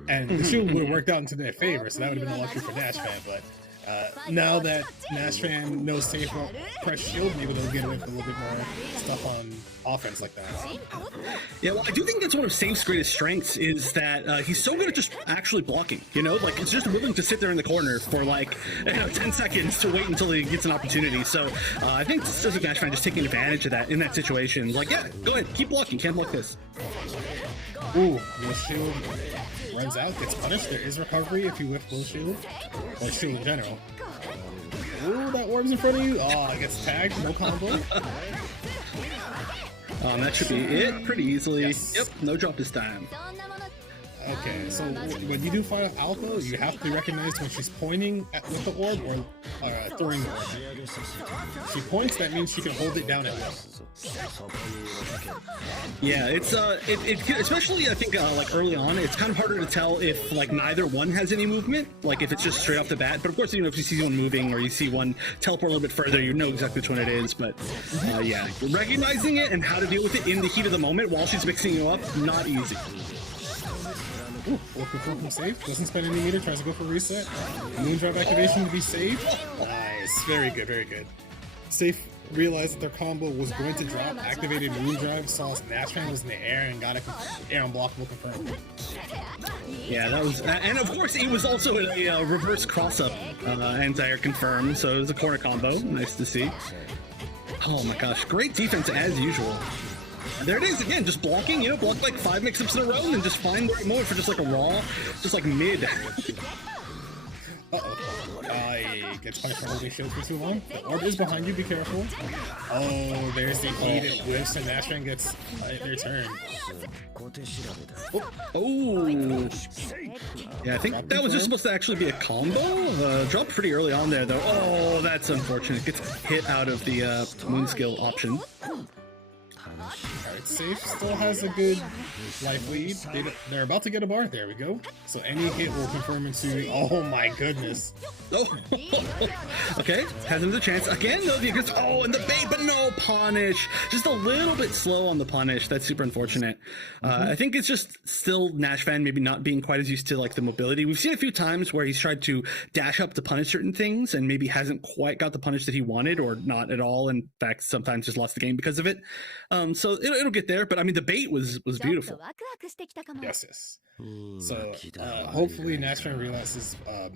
and the shield would have worked out into their favor, so that would have been a luxury for Nashfan. But now that Nashfan knows Safe won't press shield, maybe they'll get away with a little bit more stuff on offense like that. Yeah, well, I do think that's one of Safe's greatest strengths is that he's so good at just actually blocking, you know? Like, it's just willing to sit there in the corner for, like, 10 seconds to wait until he gets an opportunity. So, I think SoSickNASHFAN just taking advantage of that in that situation. Like, yeah, go ahead, keep blocking, can't block this. Ooh, the shield runs out, gets punished. There is recovery if you whiff low shield, or shield in general. Ooh, that orb's in front of you. Oh, it gets tagged, no combo. That should be it pretty easily. Yes. Yep, no drop this time. Okay, so when you do fight off Alco, you have to recognize when she's pointing with the orb or throwing the orb. If she points, that means she can hold it down at will. Yeah, it's especially I think like early on, it's kind of harder to tell if like neither one has any movement, like if it's just straight off the bat. But of course, you know, if you see one moving or you see one teleport a little bit further, you know exactly which one it is. But yeah, recognizing it and how to deal with it in the heat of the moment while she's mixing you up, not easy. Ooh, from Safe, doesn't spend any meter, tries to go for reset. Moondrive activation to be safe. Nice, very good, very good. Safe realized that their combo was going to drop, activated Moondrive, saw Nashfan was in the air and got it air unblockable confirmed. Yeah, that was, and of course it was also a reverse cross-up anti-air confirmed, so it was a corner combo, nice to see. Oh my gosh, great defense as usual. There it is again, just blocking, you know, block like 5 mix-ups in a row and then just find the right moment for just like a raw, just like mid. Uh-oh. He gets punished for holding shield for too long. The orb is behind you, be careful. Oh, there's the heat, it whiffs, and Nashfan gets their turn. Oh! Yeah, I think that was just supposed to actually be a combo. Dropped pretty early on there, though. Oh, that's unfortunate. Gets hit out of the moon skill option. Alright, Safe still has a good life lead. They're about to get a bar. There we go. So any hit will confirm into... Oh my goodness. Oh, okay. Has another chance. Again, though, because... Oh, and the bait, but no punish. Just a little bit slow on the punish. That's super unfortunate. I think it's just still NASHFAN maybe not being quite as used to, like, the mobility. We've seen a few times where he's tried to dash up to punish certain things and maybe hasn't quite got the punish that he wanted or not at all. In fact, sometimes just lost the game because of it. So it'll get there, but I mean the bait was beautiful. Yes, yes. So hopefully Nashfan realizes that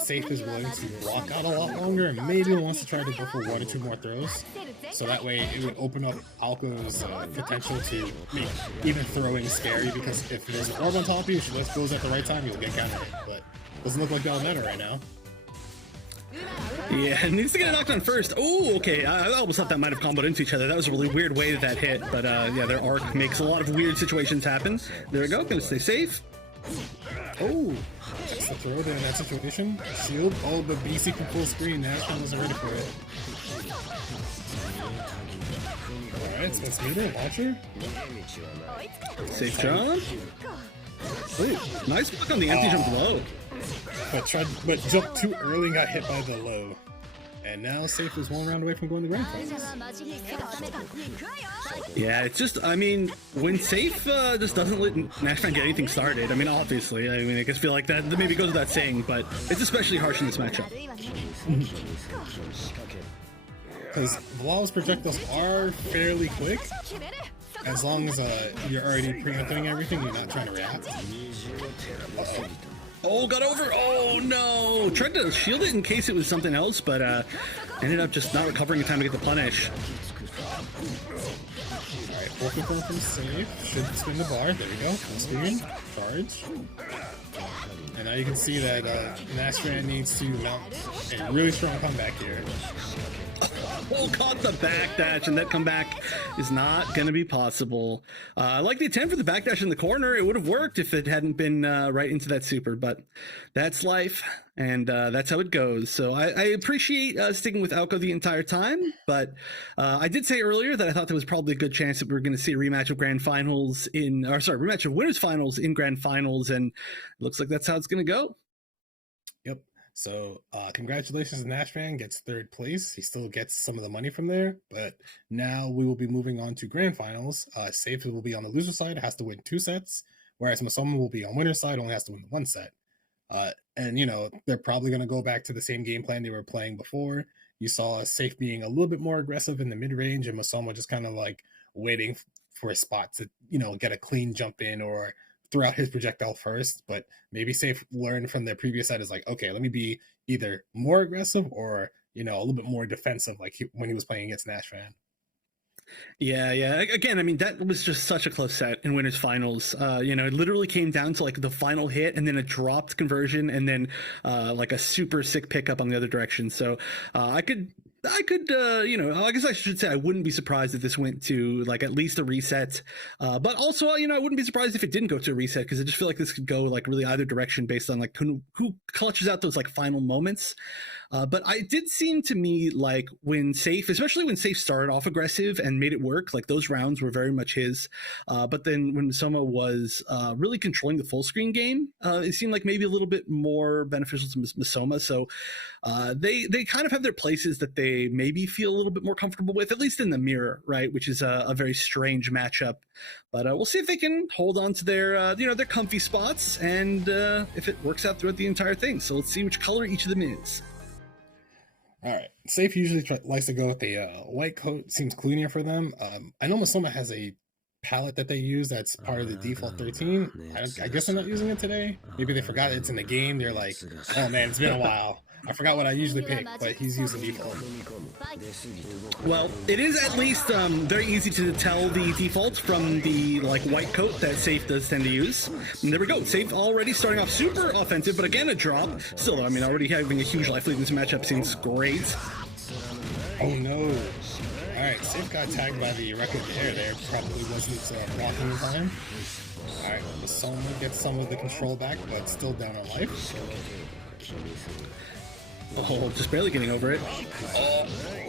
Safe is willing to block out a lot longer and maybe wants to try to go for 1 or 2 more throws. So that way it would open up Alco's potential to make even throwing scary, because if there's an orb on top of you, if she just goes at the right time, you'll get counter hit. But doesn't look like that'll matter right now. Yeah, needs to get a knockdown first. Oh, okay. I almost thought that might have comboed into each other. That was a really weird way that hit. But yeah, their arc makes a lot of weird situations happen. There we go. Gonna stay safe. Oh, that's the throw there in that situation. Shield. Oh, the BC from full screen. Nashfan wasn't ready for it. Alright, spins meter, launcher. Safe jump. Ooh, nice block on the empty jump low. But jumped too early and got hit by the low. And now Safe was 1 round away from going to grand finals. Yeah, it's just, I mean, when Safe just doesn't let NASHFAN get anything started, I mean, obviously, I mean, I just feel like that maybe goes without saying, but it's especially harsh in this matchup. Because Vlal's projectiles are fairly quick, as long as you're already preempting everything, you're not trying to react. Uh-oh. Oh, got over. Oh, no. Tried to shield it in case it was something else, but ended up just not recovering in time to get the punish. Alright, full confirm from save. Should spin the bar. There we go. Full screen. Charge. And now you can see that SoSickNASHFAN needs to mount a really strong comeback here. Oh, caught the backdash, and that comeback is not going to be possible. I like the attempt for the backdash in the corner. It would have worked if it hadn't been right into that super, but that's life, and that's how it goes. So I appreciate sticking with Alco the entire time, but I did say earlier that I thought there was probably a good chance that we were going to see a rematch of rematch of winners finals in grand finals, and it looks like that's how it's going to go. Yep. So congratulations to SoSickNASHFAN, gets third place. He still gets some of the money from there, but now we will be moving on to grand finals. Safe will be on the loser side, has to win 2 sets, whereas Masoma will be on winner's side, only has to win 1 set. And, you know, they're probably going to go back to the same game plan they were playing before. You saw Safe being a little bit more aggressive in the mid-range, and Masoma just kind of like waiting for a spot to, you know, get a clean jump in or throw out his projectile first. But maybe Safe learned from the previous set is like, okay, let me be either more aggressive or, you know, a little bit more defensive, like when he was playing against SoSickNASHFAN. Yeah. Again, I mean, that was just such a close set in winners finals. You know, it literally came down to like the final hit and then a dropped conversion and then like a super sick pickup on the other direction. So I could, you know, I guess I should say I wouldn't be surprised if this went to like at least a reset. But also, you know, I wouldn't be surprised if it didn't go to a reset, because I just feel like this could go like really either direction based on like who clutches out those like final moments. But I did seem to me like especially when Safe started off aggressive and made it work, like those rounds were very much his. But then when Masoma was really controlling the full screen game, it seemed like maybe a little bit more beneficial to Masoma. So they kind of have their places that they maybe feel a little bit more comfortable with, at least in the mirror, right? Which is a very strange matchup. But we'll see if they can hold on to their their comfy spots, and if it works out throughout the entire thing. So let's see which color each of them is. All right, Safe usually likes to go with the white coat. Seems cleaner for them. I know Masoma has a palette that they use that's part of the default 13. I guess they're not using it today. Maybe they forgot it's in the game. They're like, oh man, it's been a while. I forgot what I usually pick, but he's using default. Well, it is at least very easy to tell the default from the like white coat that Safe does tend to use. And there we go. Safe already starting off super offensive, but again a drop. Still, I mean, already having a huge life lead in this matchup seems great. Oh no. All right, Safe got tagged by the record there. Probably wasn't blocking in time. All right, Masoma gets some of the control back, but still down on life. Oh, just barely getting over it. Oh,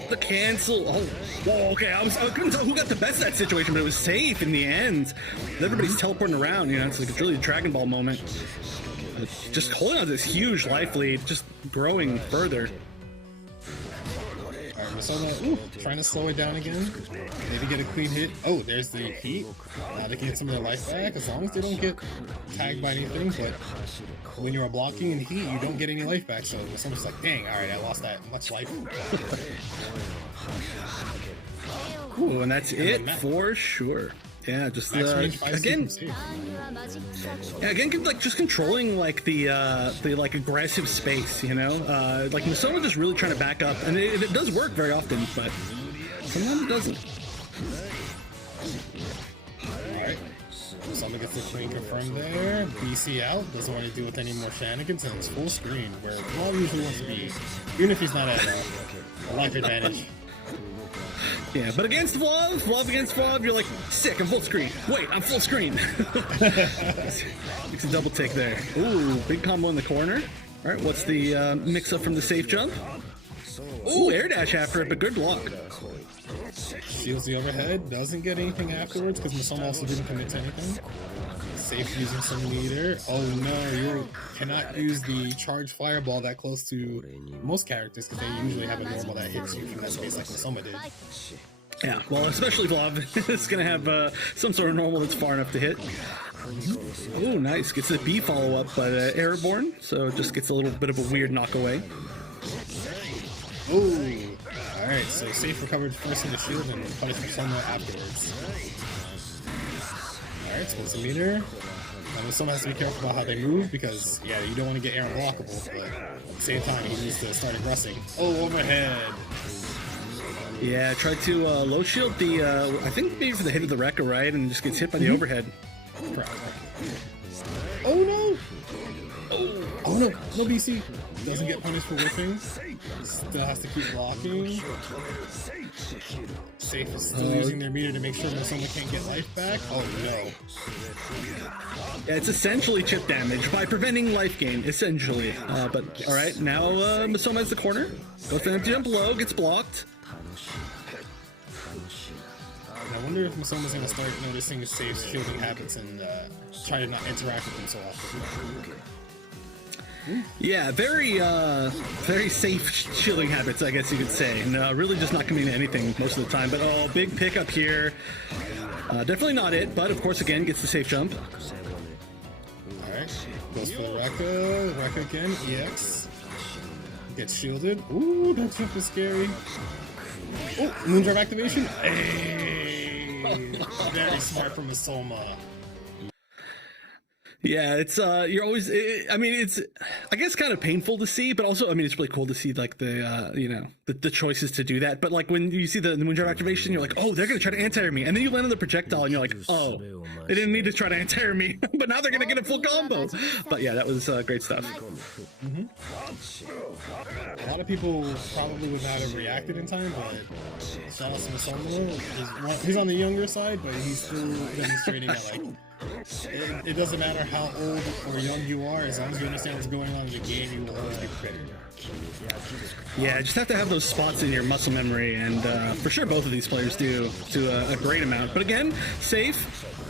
the cancel. Oh, whoa, okay. I couldn't tell who got the best of that situation, but it was Safe in the end. Everybody's teleporting around, you know, it's like it's really a Dragon Ball moment. Just holding on to this huge life lead, just growing further. Alright, Masoma, trying to slow it down again. Maybe get a clean hit. Oh, there's the heat. Now they can get some of their life back, as long as they don't get tagged by anything, but when you're blocking in heat, you don't get any life back, so Masoma's like, dang, alright, I lost that much life. Ooh, and that's it for sure. Yeah, just again, like just controlling like the like aggressive space, you know, like Masoma just really trying to back up, and it does work very often, but sometimes it doesn't. All right, Masoma gets the clean confirmed there. BC out, doesn't want to deal with any more shenanigans, and it's full screen where Vlad usually wants to be, even if he's not at a life advantage. Yeah, but against Vlad against Vlad, you're like, sick, I'm full screen. Wait, I'm full screen. It's a double take there. Ooh, big combo in the corner. All right, what's the mix-up from the safe jump? Ooh, air dash after it, but good block. Shields the overhead, doesn't get anything afterwards because Masoma also didn't commit to anything. Safe using some meter. Oh no, you cannot use the charge fireball that close to most characters because they usually have a normal that hits you from that space like Masoma did. Yeah, well, especially Vlad is going to have some sort of normal that's far enough to hit. Oh, nice. Gets the B follow-up, but airborne, so it just gets a little bit of a weird knock away. Oh, alright, so Safe recovered first in the shield and punished Masoma afterwards. Alright, spins the meter. Now Masoma has to be careful about how they move because, yeah, you don't want to get air unblockable, but at the same time, he needs to start aggressing. Oh, overhead! Yeah, try to low shield the, I think maybe for the hit of the Rekka, right? And just gets hit by the overhead. Oh no! Oh no, no BC. Doesn't get punished for whipping. Still has to keep blocking. Safe is still using their meter to make sure that someone can't get life back. Oh no. Yeah, it's essentially chip damage by preventing life gain, essentially. But alright, now Masoma has the corner. Goes for an empty jump low, gets blocked. I wonder if Masoma's gonna start noticing Safe's shielding habits and try to not interact with him so often. Yeah, very safe shielding habits, I guess you could say. And really just not committing to anything most of the time. But oh, big pickup here. Definitely not it, but of course, again, gets the safe jump. Alright, goes for the Rekka again, EX. Gets shielded. Ooh, that jump is scary. Oh, Moondrive activation. Hey, very smart from Masoma. Yeah, it's you're always. I mean, it's I guess kind of painful to see, but also I mean it's really cool to see like the you know the choices to do that. But like when you see the Moondrive activation, you're like, oh, they're gonna try to anti-air me, and then you land on the projectile, and you're like, oh, they didn't need to try to anti-air me, but now they're gonna get a full combo. But yeah, that was great stuff. A lot of people probably would not have reacted in time, but shout out to Masoma. He's on the younger side, but he's still demonstrating that like. It doesn't matter how old or young you are, as long as you understand what's going on in the game, you will always be prepared. Yeah, just have to have those spots in your muscle memory, and for sure both of these players do to a great amount. But again, Safe,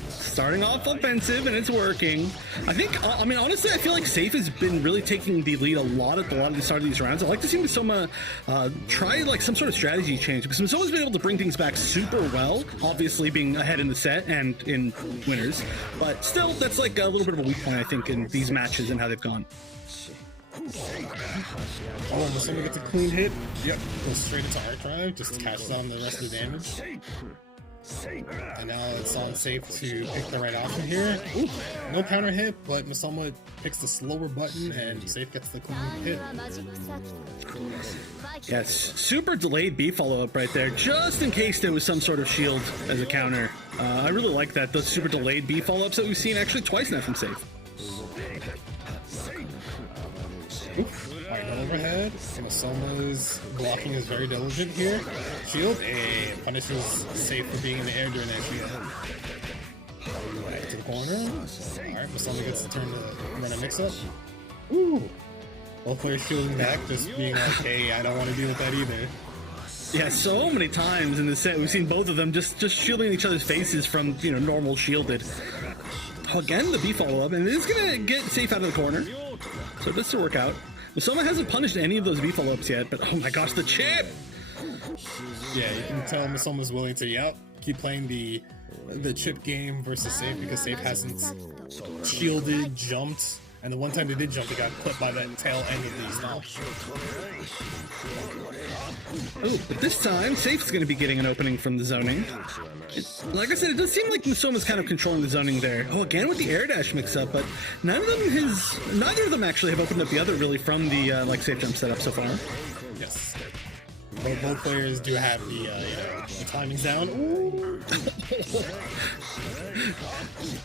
starting off offensive, and it's working. I think, I mean, honestly, I feel like Safe has been really taking the lead a lot at the start of these rounds. I like to see Masoma try like some sort of strategy change, because Masoma's been able to bring things back super well, obviously being ahead in the set and in winners, but still, that's like a little bit of a weak point, I think, in these matches and how they've gone. Oh, Masoma gets a clean hit. Yep, goes straight into Arc Drive, just catches on the rest of the damage. And now it's on Safe to pick the right option here. Ooh, no counter hit, but Masoma picks the slower button and Safe gets the clean hit. Yes, super delayed B follow-up right there, just in case there was some sort of shield as a counter. I really like that, those super delayed B follow-ups that we've seen actually twice now from Safe. Alright, no overhead. Masoma's blocking is very diligent here. Shield, and punishes Safe for being in the air during that shield. Alright, to the corner. Alright, Masoma gets the turn to run a mix-up. Ooh! Both players shielding back, just being like, hey, I don't want to deal with that either. Yeah, so many times in the set we've seen both of them just shielding each other's faces from, you know, normal shielded. Oh, again, the B follow-up, and it is going to get Safe out of the corner. So this will work out. Masoma hasn't punished any of those B follow-ups yet, but oh my gosh, the chip! Yeah, you can tell Masoma's willing to, keep playing the chip game versus Safe, because Safe hasn't shielded, jumped, and the one time they did jump, they got clipped by that tail end of the stop. Oh, but this time, Safe's going to be getting an opening from the zoning. Like I said, it does seem like Masoma's kind of controlling the zoning there. Oh, again with the air dash mix-up, but neither of them actually have opened up the other really from the safe jump setup so far. Yes. Both players do have the timings down. Ooh.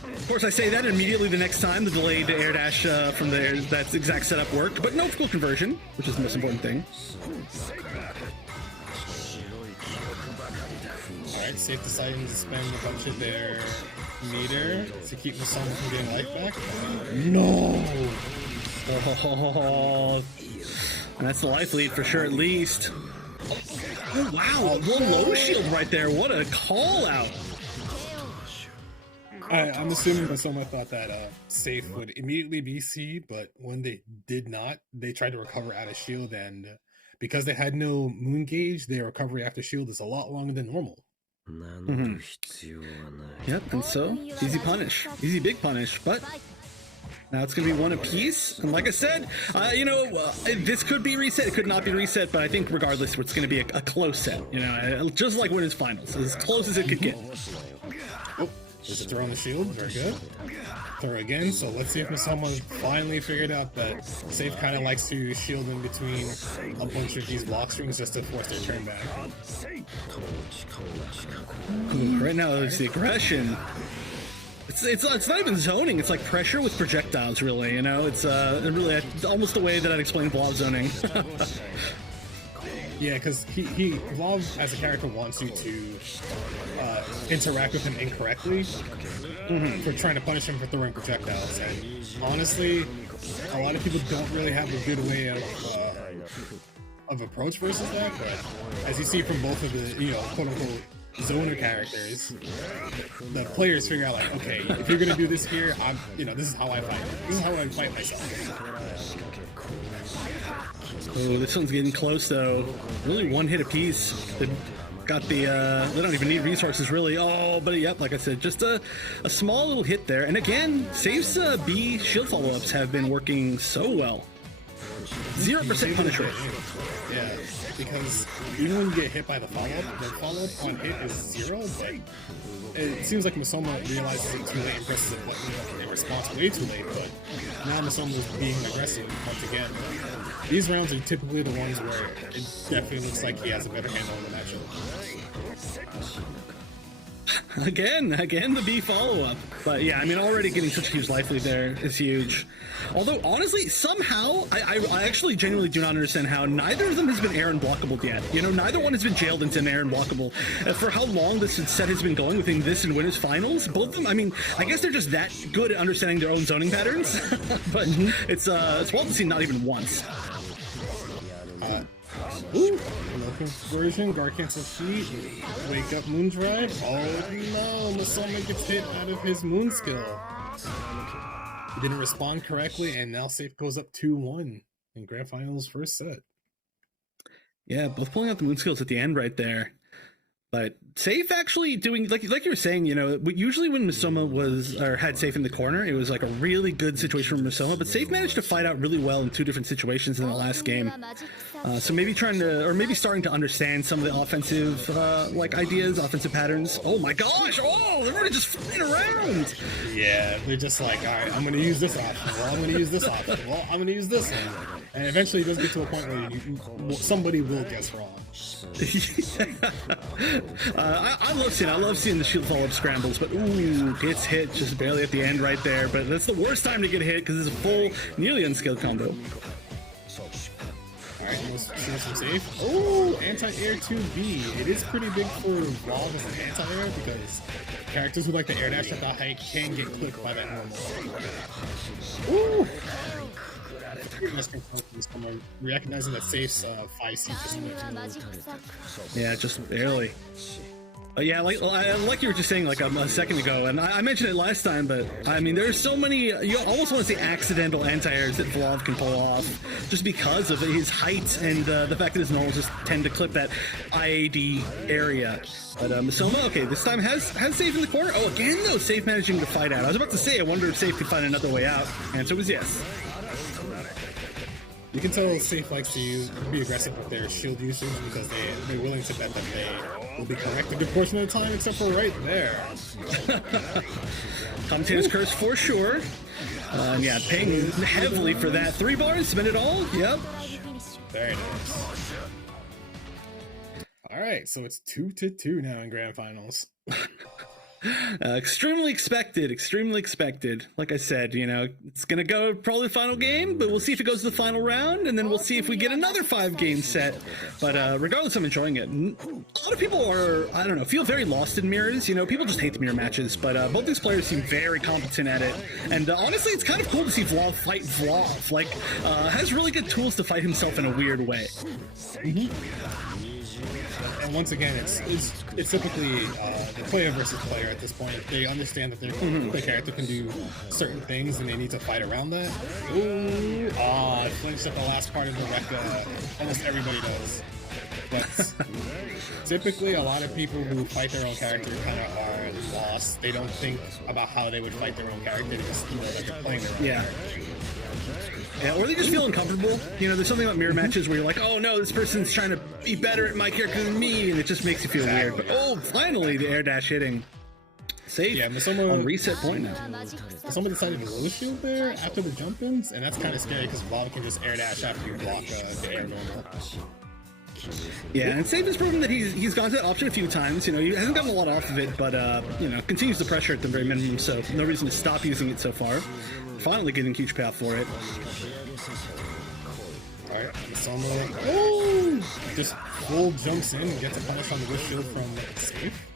Of course, I say that immediately the next time the delayed air dash from there, that exact setup worked, but no full conversion, which is the most important thing. Alright, Safe deciding to spend a bunch of their meter to keep Masoma from getting life back. No! Oh, and that's the life lead for sure, at least. Oh, wow, one low shield right there. What a call out. I'm assuming Masoma thought that Safe would immediately be seed, but when they did not, they tried to recover out of shield, and because they had no moon gauge, their recovery after shield is a lot longer than normal. Yep, and so easy punish, easy big punish, but Now it's going to be one apiece. And like I said, this could be reset. It could not be reset. But I think regardless, it's going to be a close set. Just like winners finals. As close as it could get. Oh, there's a throw on the shield. Very good. Throw again. So let's see if Masoma finally figured out that Safe kind of likes to shield in between a bunch of these block strings just to force their turn back. Ooh, right now, there's the aggression. It's not even zoning. It's like pressure with projectiles, really. It's really almost the way that I'd explain Vlav zoning. Yeah, because Vlav as a character wants you to interact with him incorrectly for trying to punish him for throwing projectiles. And honestly, a lot of people don't really have a good way of approach versus that. But as you see from both of the quote unquote zoner characters, the players figure out like, okay, if you're gonna do this here, this is how I fight. This is how I fight myself. Oh, this one's getting close though. Really one hit apiece. They don't even need resources really. Oh, but yep, like I said, just a small little hit there. And again, Safe's B shield follow-ups have been working so well. 0% punish rate. Yeah, because even when you get hit by the follow-up on hit is 0, but it seems like Masoma realizes it too late and presses a button in response way too late, but now Masoma is being aggressive once again. These rounds are typically the ones where it definitely looks like he has a better handle on the matchup. Again, the B follow-up. But yeah, I mean, already getting such a huge life lead there is huge. Although, honestly, somehow, I actually genuinely do not understand how neither of them has been air unblockable yet. Neither one has been jailed into an air unblockable. For how long this set has been going within this and winners finals, both of them, I mean, I guess they're just that good at understanding their own zoning patterns. But it's wild to see not even once. Ooh, local version, guard cancel heat, wake up moon drive. Oh no, Masoma gets hit out of his moon skill. He didn't respond correctly, and now Safe goes up 2-1 in Grand Finals first set. Yeah, both pulling out the moon skills at the end right there. But Safe actually doing, like you were saying, usually when Masoma had Safe in the corner, it was like a really good situation for Masoma, but Safe managed to fight out really well in 2 different situations in the last game. So maybe starting to understand some of the offensive, ideas, offensive patterns. Oh my gosh! Oh, they're already just flying around! Yeah, they're just like, alright, I'm going to use this option. Well, I'm going to use this option. Well, I'm going to use this one. And eventually it does get to a point where somebody will guess wrong. I love seeing the shield follow-up scrambles, but ooh, gets hit just barely at the end right there. But that's the worst time to get hit because it's a full, nearly unskilled combo. Alright, almost seeing some Safe. Oh, anti-air 2B. It is pretty big for Vlav as an anti-air because characters who like to air dash at that height can get clipped by that normal. Ooh! Recognizing that Safe's 5C just went. Yeah, just barely. Yeah, like you were just saying like a second ago, and I mentioned it last time, but I mean, there's so many, you almost want to say accidental anti-airs that Vlav can pull off, just because of his height and the fact that his normals just tend to clip that IAD area. But Masoma, okay, this time has Safe in the corner. Oh, again though, Safe managing to fight out. I was about to say, I wonder if Safe could find another way out. Answer was yes. You can tell Safe likes to be aggressive with their shield usage because they're willing to bet that they will be correct a good portion of the time, except for right there. Commentator's curse for sure. Yeah, paying heavily for that. 3 bars, spend it all. Yep. Very nice. All right, so it's 2-2 now in Grand Finals. Extremely expected. Like I said, it's gonna go probably the final game, but we'll see if it goes to the final round, and then we'll see if we get another 5-game set. But regardless, I'm enjoying it. A lot of people are, I don't know, feel very lost in mirrors. People just hate the mirror matches, but both these players seem very competent at it. And honestly, it's kind of cool to see Vlav fight Vlav. Has really good tools to fight himself in a weird way. And once again, it's typically the player versus player at this point. They understand that their character can do certain things and they need to fight around that. Ooh, flinched at the last part of the Rekka. Almost everybody does. But typically, a lot of people who fight their own character kind of are lost. They don't think about how they would fight their own character. They just know that they're playing their own character. Yeah, or they just feel uncomfortable. You know, there's something about mirror matches where you're like, oh no, this person's trying to be better at my character than me, and it just makes you feel weird. But oh, finally, the air dash hitting. Safe. Yeah, Masoma on reset point now. Masoma decided to low shield there after the jump-ins, and that's kind of scary because Bob can just air dash after you block the air normal. Yeah, and Safe has proven that he's gone to that option a few times. You know, he hasn't gotten a lot off of it, but you know, continues to pressure at the very minimum. So no reason to stop using it so far. Finally getting huge payoff for it. Alright, Masoma, oh, just full jumps in and gets a punish on the wish shield from Safe.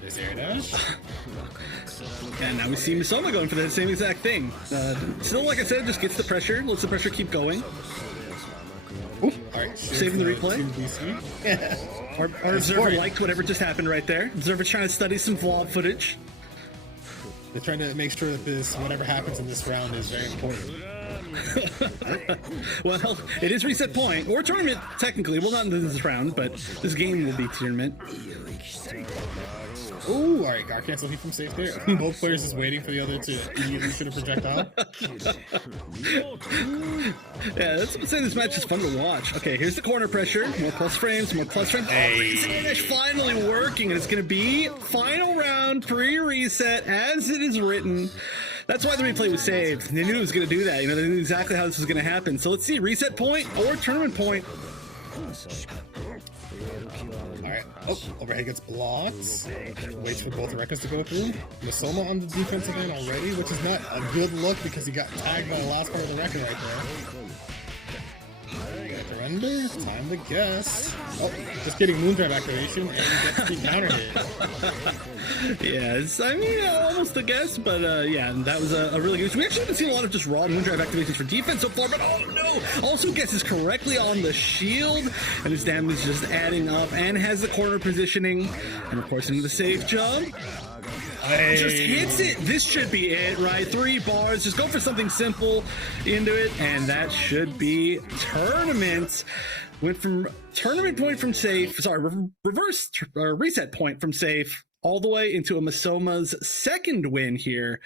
There's air dash. And now we see Masoma going for the same exact thing. Still, like I said, just gets the pressure, lets the pressure keep going. Ooh, all right, saving the replay. Our observer liked whatever just happened right there. Observer's trying to study some vlog footage. They're trying to make sure that this, whatever happens in this round, is very important. Well, it is reset point, or tournament, technically. Well, not in this round, but this game will be tournament. Ooh, alright, got cancel heat from Safe there. Both players is waiting for the other to immediately shoot a projectile. Yeah, that's what I'm saying, this match is fun to watch. Okay, here's the corner pressure. More plus frames, more plus frames. Hey. Finish finally working, and it's going to be final round pre-reset as it is written. That's why the replay was saved. They knew it was going to do that. You know, they knew exactly how this was going to happen. So let's see, reset point or tournament point. Alright, oh, overhead gets blocked. Waits for both records to go through. Masoma on the defensive end already, which is not a good look because he got tagged by the last part of the record right there. Surrender, time to guess. Oh, just getting Moondrive activation and gets the counter hit. Yes, I mean, almost a guess, but yeah, that was a really good. We actually haven't seen a lot of just raw Moondrive activations for defense so far, but oh no! Also guesses correctly on the shield, and his damage just adding up, and has the corner positioning, and of course into the safe jump. Hey. Just hits it. This should be it, right? 3 bars. Just go for something simple into it, and that should be tournament. Went from tournament point from Safe, sorry, reverse reset point from Safe, all the way into a Masoma's second win here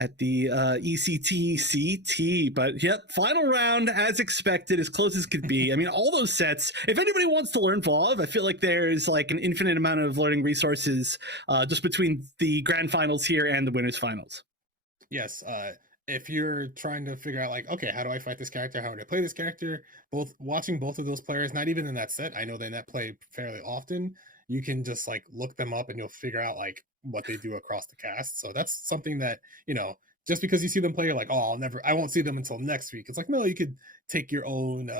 at the ECT CT. But yep, final round as expected, as close as could be. I mean, all those sets, if anybody wants to learn VOV, I feel like there's like an infinite amount of learning resources just between the grand finals here and the winners finals. Yes, if you're trying to figure out like, okay, how do I fight this character? How do I play this character? Watching both of those players, not even in that set, I know they net play fairly often. You can just like look them up and you'll figure out like what they do across the cast. So that's something that, you know, just because you see them play, you're like, oh, I won't see them until next week. It's like, no, you could take your own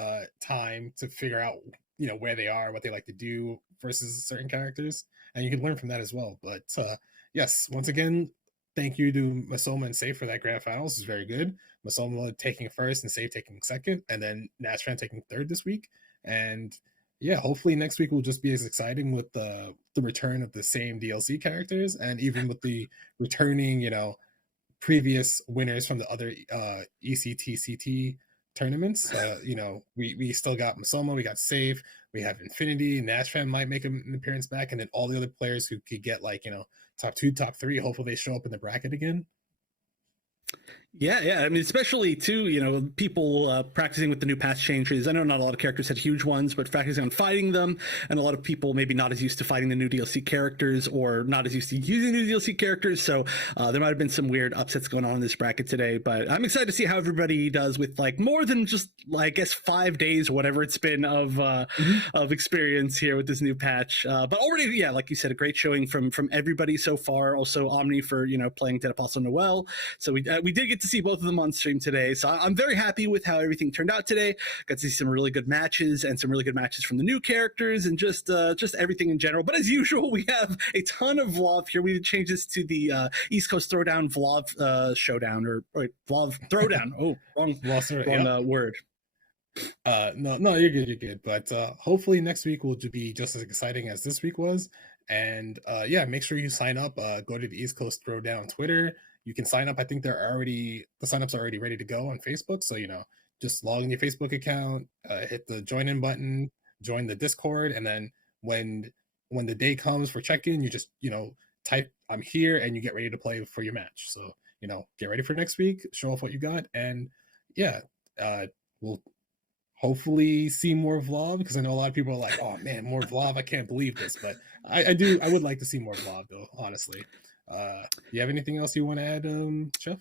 time to figure out, you know, where they are, what they like to do versus certain characters, and you can learn from that as well. But yes, once again, thank you to Masoma and Safe for that grand finals. It's very good. Masoma taking first and Safe taking second, and then NashFan taking third this week. And yeah, hopefully next week will just be as exciting with the return of the same DLC characters, and even with the returning, you know, previous winners from the other ECT CT tournaments. You know, we still got Masoma, we got Safe, we have Infinity, NashFan might make an appearance back, and then all the other players who could get like, you know, top 2, top 3. Hopefully they show up in the bracket again. Yeah. I mean, especially too, you know, people practicing with the new patch changes. I know not a lot of characters had huge ones, but practicing on fighting them, and a lot of people maybe not as used to fighting the new DLC characters or not as used to using new DLC characters. So there might have been some weird upsets going on in this bracket today, but I'm excited to see how everybody does with like more than just, I guess, 5 days or whatever it's been of experience here with this new patch. But already, yeah, like you said, a great showing from everybody so far. Also Omni for, you know, playing Dead Apostle Noel. So we did get to see both of them on stream today. So I'm very happy with how everything turned out today. Got to see some really good matches and some really good matches from the new characters and just everything in general. But as usual, we have a ton of VLOV here. We changed this to the East Coast Throwdown VLOV Showdown or VLOV Throwdown. Oh, wrong word. No, you're good. But hopefully next week will be just as exciting as this week was. And yeah, make sure you sign up. Go to the East Coast Throwdown Twitter. You can sign up. I think the signups are already ready to go on Facebook. So, you know, just log in your Facebook account, hit the join in button, join the Discord, and then when the day comes for check-in, you just, type I'm here and you get ready to play for your match. So, get ready for next week, show off what you got, and yeah, we'll hopefully see more Vlav, because I know a lot of people are like, oh man, more Vlav, I can't believe this. But I would like to see more Vlav though, honestly. You have anything else you want to add, Chef?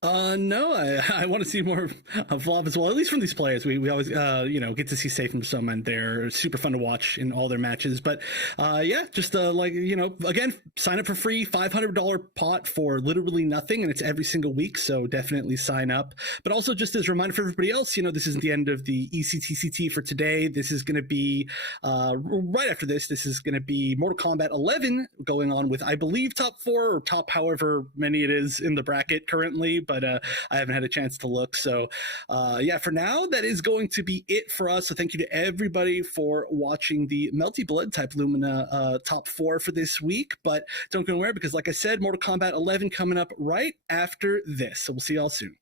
No, I want to see more of Vlav as well, at least from these players. We always, get to see Safe from Masoma, and they're super fun to watch in all their matches. But yeah, just again, sign up for free, $500 pot for literally nothing, and it's every single week, so definitely sign up. But also, just as a reminder for everybody else, this isn't the end of the ECT for today. This is going to be, right after this is going to be Mortal Kombat 11 going on with, I believe, top 4 or top however many it is in the bracket currently, but I haven't had a chance to look. So yeah, for now, that is going to be it for us. So thank you to everybody for watching the Melty Blood type Lumina top 4 for this week. But don't go anywhere, because like I said, Mortal Kombat 11 coming up right after this. So we'll see y'all soon.